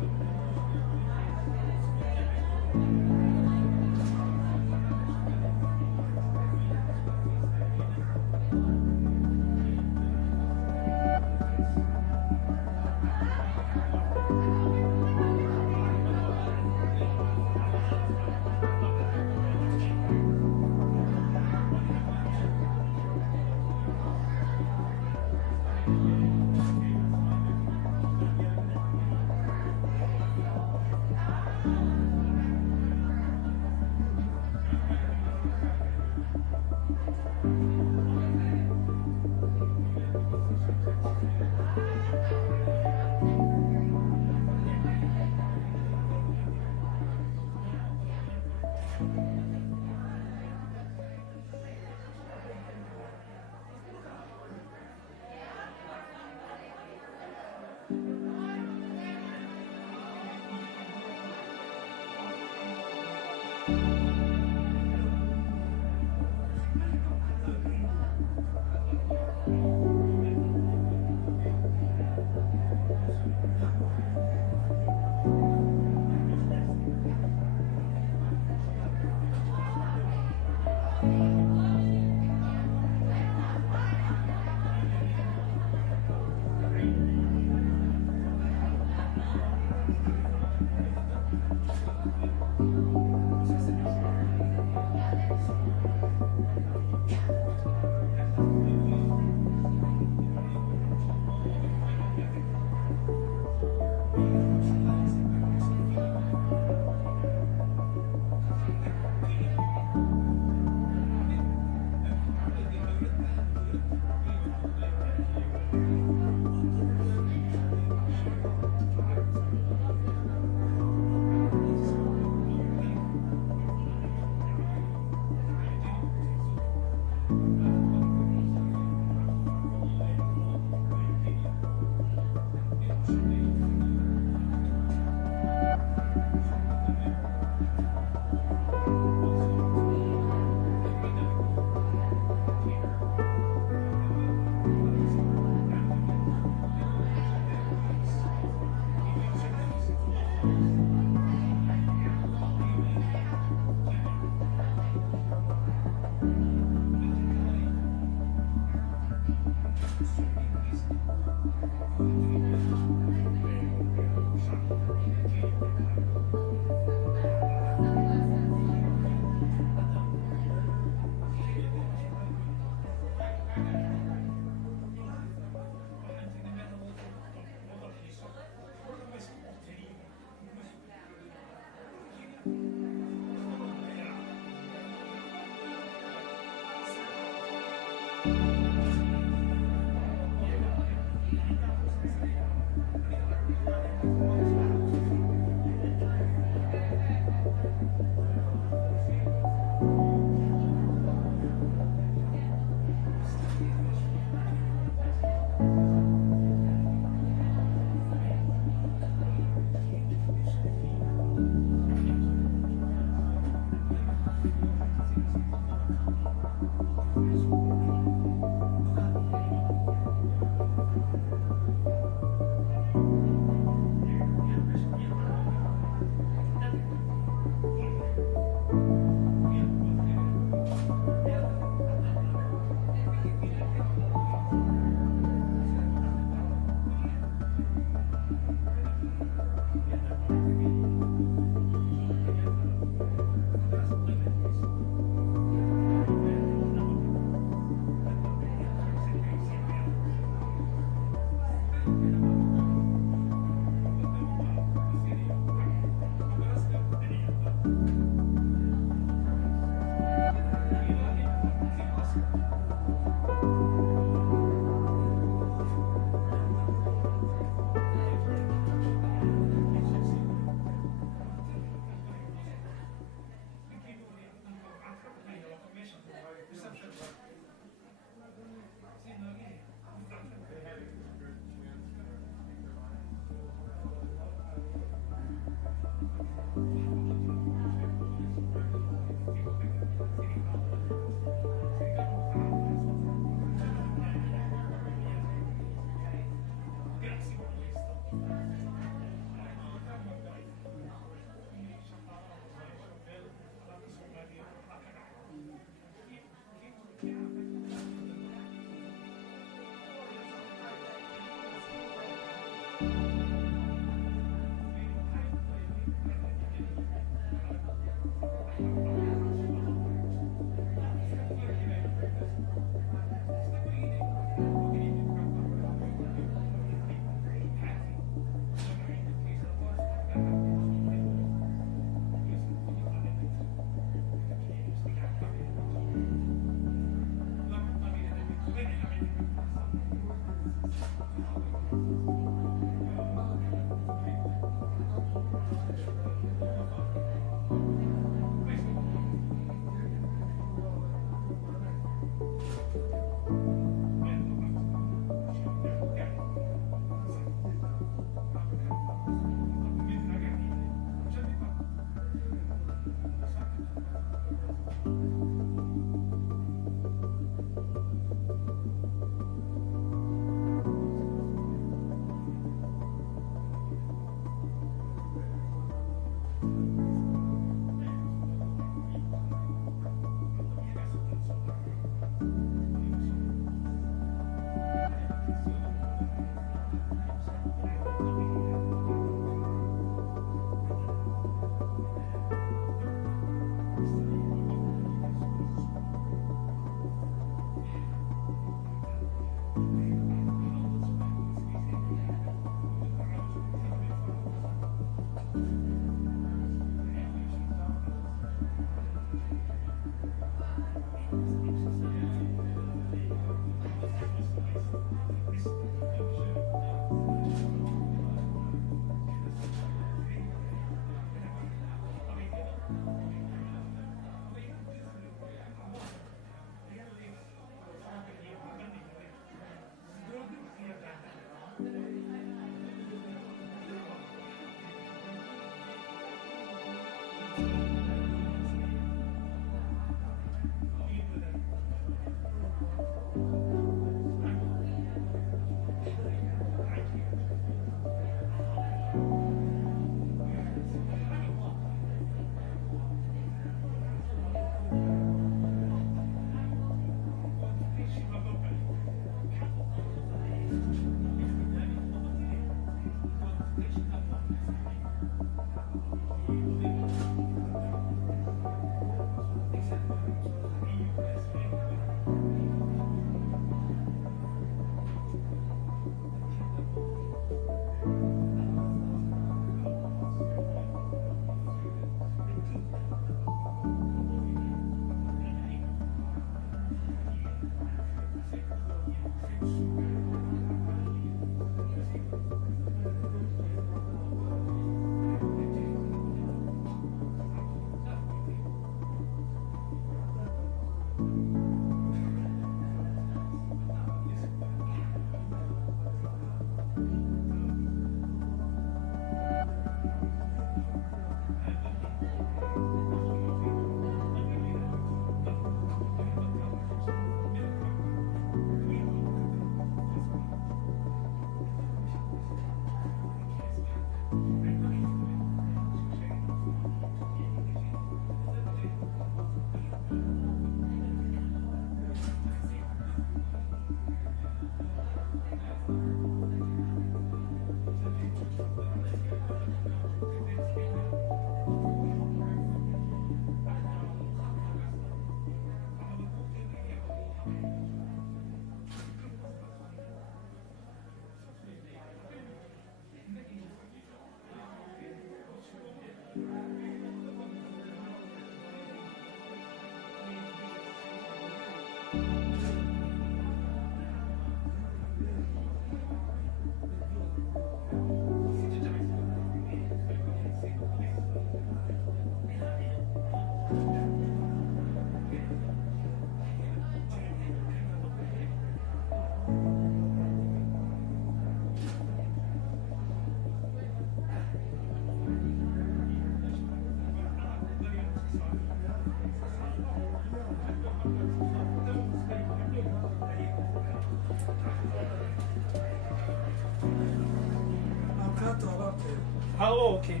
Oh, okay.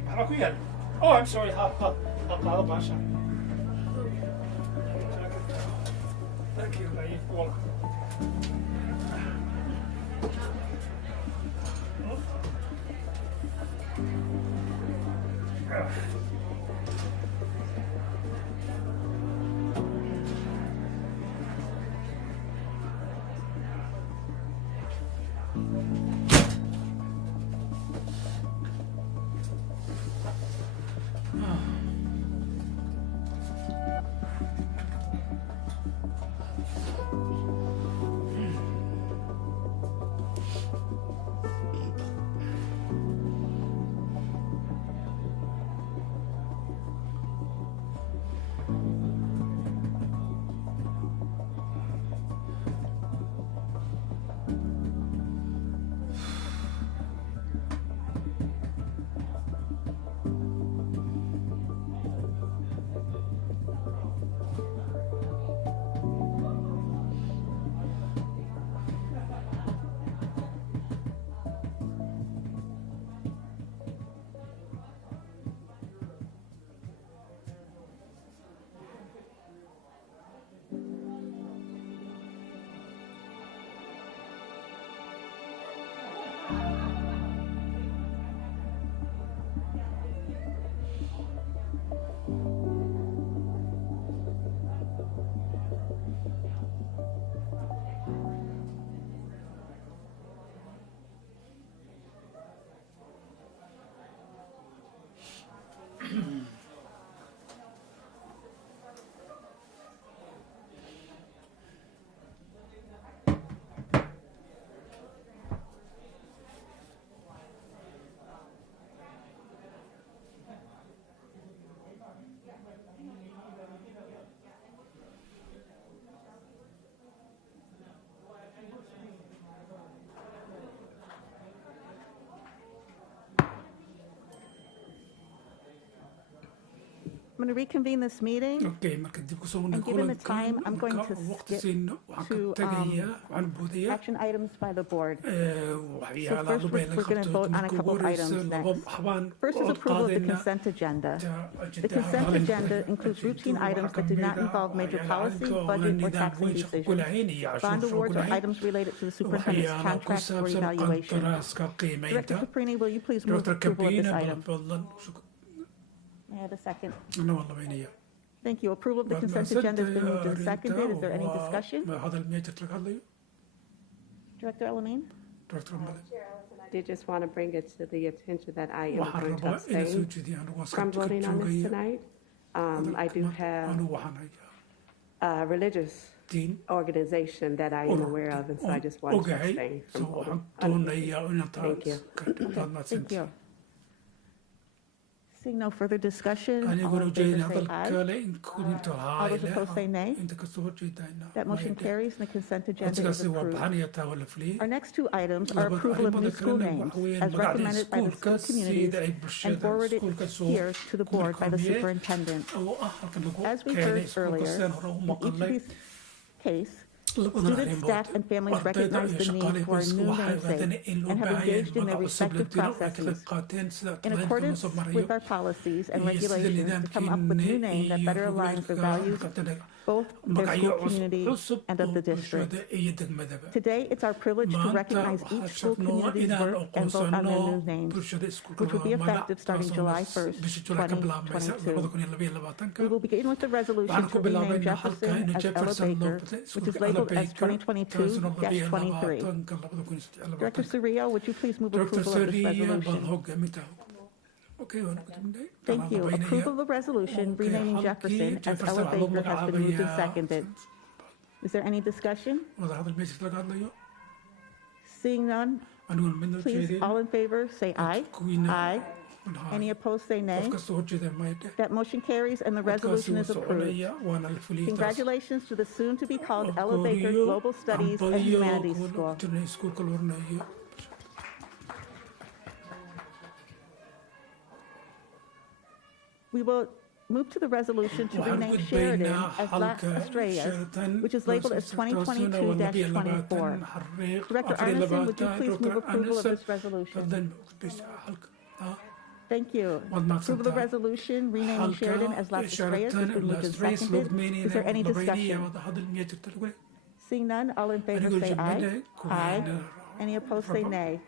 Oh, I'm sorry. Thank you. I'm going to reconvene this meeting. Okay, marka dib ku soo And given the time, I'm going to waqti skip siino waxaan ka tagayaa waxaan boodaya action items by the board. waxyaalaha So first, dubayna we're going to vote on a couple of items next. First is approval of the consent agenda. The consent agenda includes routine items that do not involve major policy, budget, or taxing decisions. Bond awards or items related to the superintendent's contract or evaluation. Director Caprini, will you please move approval of this item? May I have a second? Thank you. Approval of the consent agenda has been moved and seconded. Is there any discussion? Director Elamine? I did just want to bring it to the attention that I am going to abstain from voting on this tonight. I do have a religious organization that I am aware of, and so I just wanted to abstain from voting. Thank you. Thank you. Seeing no further discussion, all in favor say aye. All those opposed say nay. That motion carries and the consent agenda is approved. Our next two items are approval of new school names as recommended by the school communities and forwarded here to the board by the superintendent. As we heard earlier, in each of these cases, students, staff, and families recognize the need for a new namesake and have engaged in their respective processes. In accordance with our policies and regulations to come up with a new name that better aligns their values, both their school community and of the district. Today, it's our privilege to recognize each school community's work and vote on their new names, which will be effective starting July 1st, 2022. We will begin with the resolution to rename Jefferson as Ella Baker, which is labeled as 2022-23. Director Soraya, would you please move approval of this resolution? Thank you. Approval of the resolution renaming Jefferson as Ella Baker has been moved and seconded. Is there any discussion? Seeing none, please, all in favor, say aye. Aye. Any opposed, say nay. That motion carries and the resolution is approved. Congratulations to the soon-to-be-called Ella Baker Global Studies and Humanities School. We will move to the resolution to rename Sheridan as Las Estrellas, which is labeled as 2022-24. Director Arneson, would you please move approval of this resolution? Thank you. Approve the resolution renaming Sheridan as Las Estrellas has been moved and seconded. Is there any discussion? Seeing none, all in favor say aye. Aye. Any opposed say nay.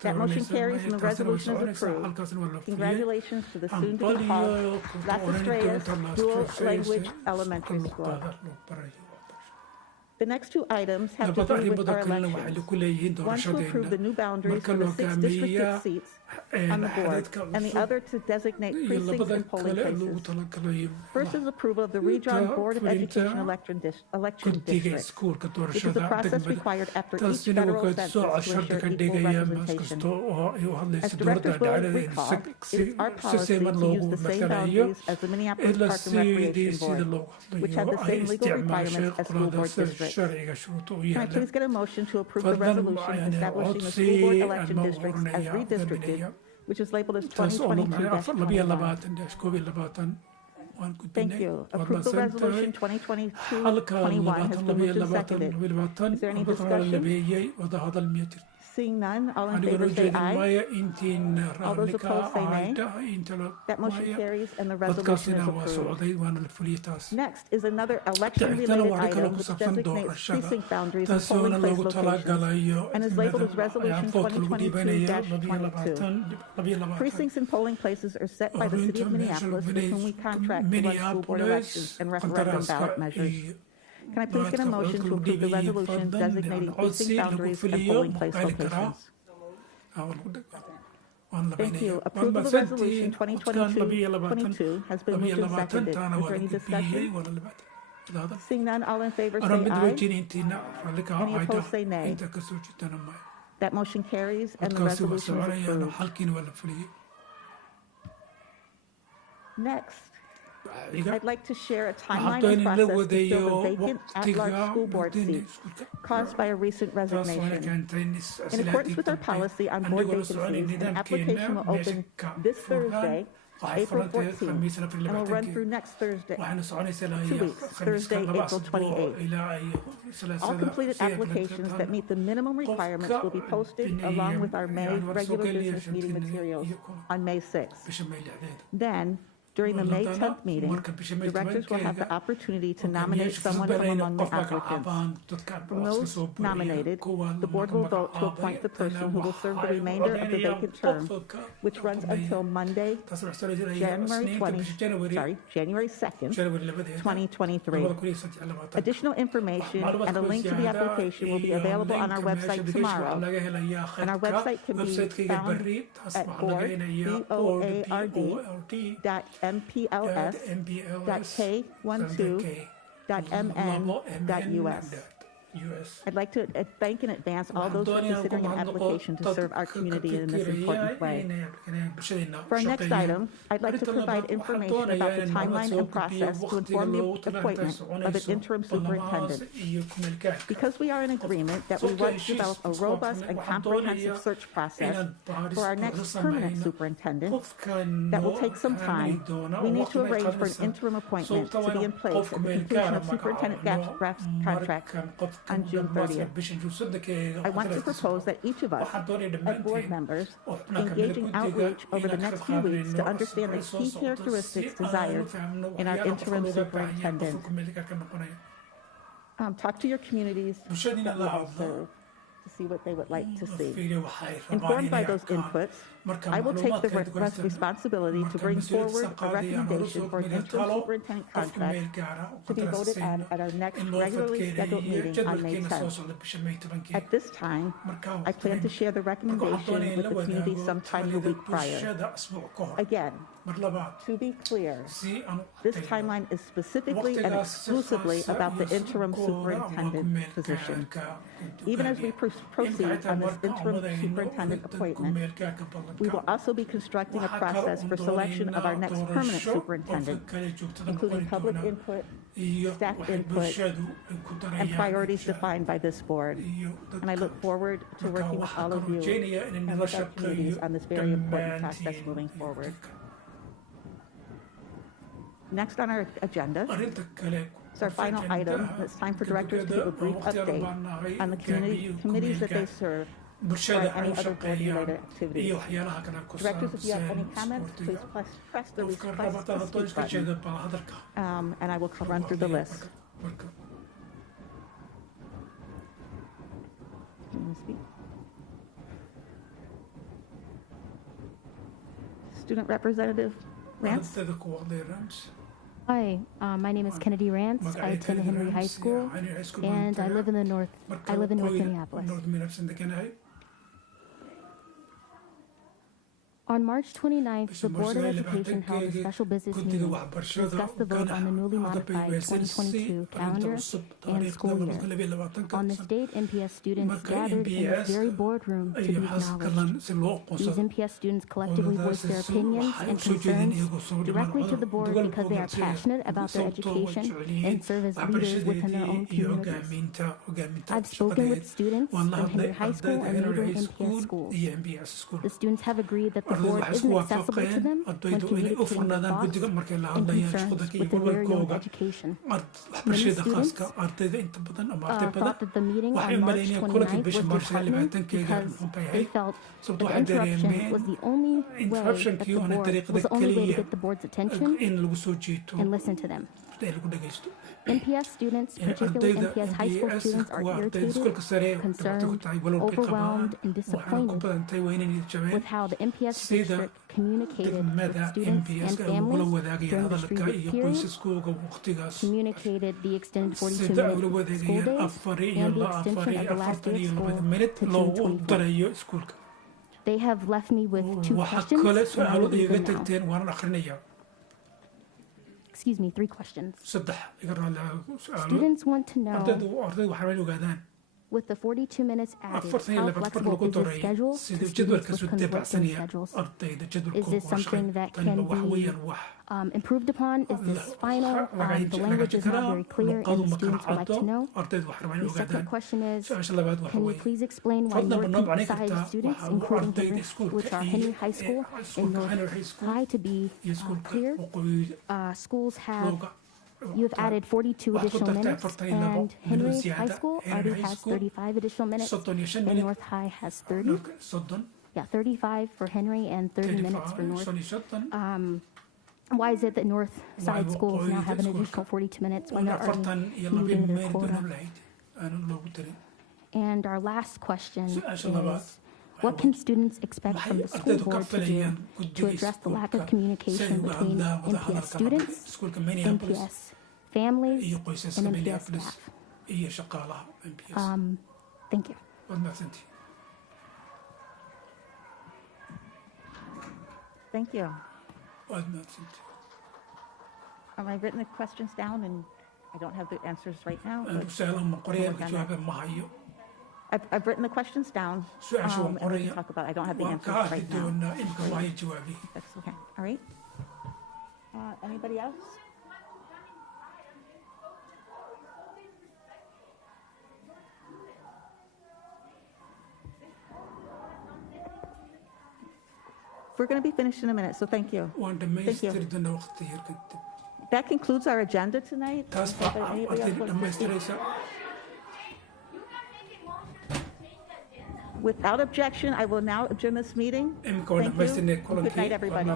That motion carries and the resolution is approved. Congratulations to the soon-to-be called Las Estrellas Dual Language Elementary School. The next two items have to do with our elections. One to approve the new boundaries for the 6 district seats on the board, and the other to designate precincts and polling places. First is approval of the redrawn Board of Education election districts, which is a process required after each federal census to ensure equal representation. As directors will recall, it is our policy to use the same boundaries as the Minneapolis Park and Recreation Board, which have the same legal requirements as school board districts. Can I please get a motion to approve the resolution establishing the school board election districts as redistricted, which is labeled as 2022-21. Thank you. Approve the resolution 2022-21 has been moved and seconded. Is there any discussion? Seeing none, all in favor say aye. All those opposed say nay. That motion carries and the resolution is approved. Next is another election-related item which designates precinct boundaries and polling place locations and is labeled as Resolution 2022-22. Precincts and polling places are set by the City of Minneapolis with whom we contract to run school board elections and referendum ballot measures. Can I please get a motion to approve the resolution designating precinct boundaries and polling place locations? Thank you. Approval of resolution 2022-22 has been moved and seconded. Is there any discussion? Seeing none, all in favor say aye. Any opposed say nay. That motion carries and the resolution is approved. Next, I'd like to share a timeline and process to fill the vacant at-large school board seat caused by a recent resignation. In accordance with our policy on board vacancies, an application will open this Thursday, April 14th, and will run through next Thursday, 2 weeks, Thursday, April 28th. All completed applications that meet the minimum requirements will be posted along with our May regular business meeting materials on May 6th. Then, during the May 10th meeting, directors will have the opportunity to nominate someone from among the applicants. From those nominated, the board will vote to appoint the person who will serve the remainder of the vacant term, which runs until Monday, January 2nd, 2023. Additional information and a link to the application will be available on our website tomorrow, and our website can be found at board.mps.k12.mn.us. I'd like to thank in advance all those who are considering an application to serve our community in this important way. For our next item, I'd like to provide information about the timeline and process to inform the appointment of an interim superintendent. Because we are in agreement that we want to develop a robust and comprehensive search process for our next permanent superintendent that will take some time, we need to arrange for an interim appointment to be in place at the completion of Superintendent Graff's contract on June 30th. I want to propose that each of us, as board members, engage in outreach over the next few weeks to understand the key characteristics desired in our interim superintendent. Talk to your communities that we all serve to see what they would like to see. Informed by those inputs, I will take the responsibility to bring forward a recommendation for an interim superintendent contract to be voted on at our next regularly scheduled meeting on May 10th. At this time, I plan to share the recommendation with the community sometime the week prior. Again, to be clear, this timeline is specifically and exclusively about the interim superintendent position. Even as we proceed on this interim superintendent appointment, we will also be constructing a process for selection of our next permanent superintendent, including public input, staff input, and priorities defined by this board. And I look forward to working with all of you and with our communities on this very important process moving forward. Next on our agenda is our final item. It's time for directors to give a brief update on the committees that they serve bulshada ay any u other board-related shaqeeyaan activities. iyo waxyaalaha kale ku Directors, if you have any saabsan comments, please isboortiga press the qofka request rabata to hadduu speak iska button, jeeda baa hadalka and I will run through the list. marka You wanna speak? Student Representative Rance? ardayda ku waqday rams Hi, my name is Kennedy Rance. I attend Henry High School, and I live in North Minneapolis. North Minneapolis deganahay On March 29th, the Board of Education held a special business Guddiga meeting to Waxbarashada discuss the vote on the newly modified 2022 calendar and school year. On this date, MPS students gathered in this very boardroom to be acknowledged. These MPS students collectively voiced their opinions and concerns directly to the board because they are passionate about their education and serve as leaders within their own communities. I've spoken with students from Henry High School and neighboring MPS schools. The students have agreed that the board isn't accessible to them when communicating their thoughts and concerns within their young education. Many students thought that the meeting on March 29th was disheartening because they felt that the interruption was the only way to get the board's attention and listen to them. MPS students, particularly MPS high school students, are irritated, concerned, overwhelmed, and disappointed with how the MPS district communicated with students and families during the 3-week period, communicated the extended 42-minute school days, and the extension of the last day of school to June 24th. They have left me with 2 questions, and I will read them now. Excuse me, 3 questions. Students want to know, with the 42 minutes added, how flexible is the schedule to students with conflicting schedules? Is this something that can be improved upon? Is this final? The language is not very clear, and the students would like to know. The second question is, can you please explain why North emphasized students, including Henry, which are Henry High School and North High, to be clear? Schools have... You have added 42 additional minutes, and Henry High School already has 35 additional minutes, and North High has 30. Yeah, 35 for Henry and 30 minutes for North. Why is it that North Side schools now have an additional 42 minutes when they're already meeting their quota? And our last question is, what can students expect from the school board to do to address the lack of communication between MPS students, MPS families, and MPS staff? Thank you. Thank you. I've written the questions down, and I don't have the answers right now. I've written the questions down, and we can talk about it. I don't have the answers right now. That's okay. All right. Anybody else? We're going to be finished in a minute, so thank you. Thank you. That concludes our agenda tonight. Is there anybody else want to speak? Without objection, I will now adjourn this meeting. Thank you. Good night, everybody.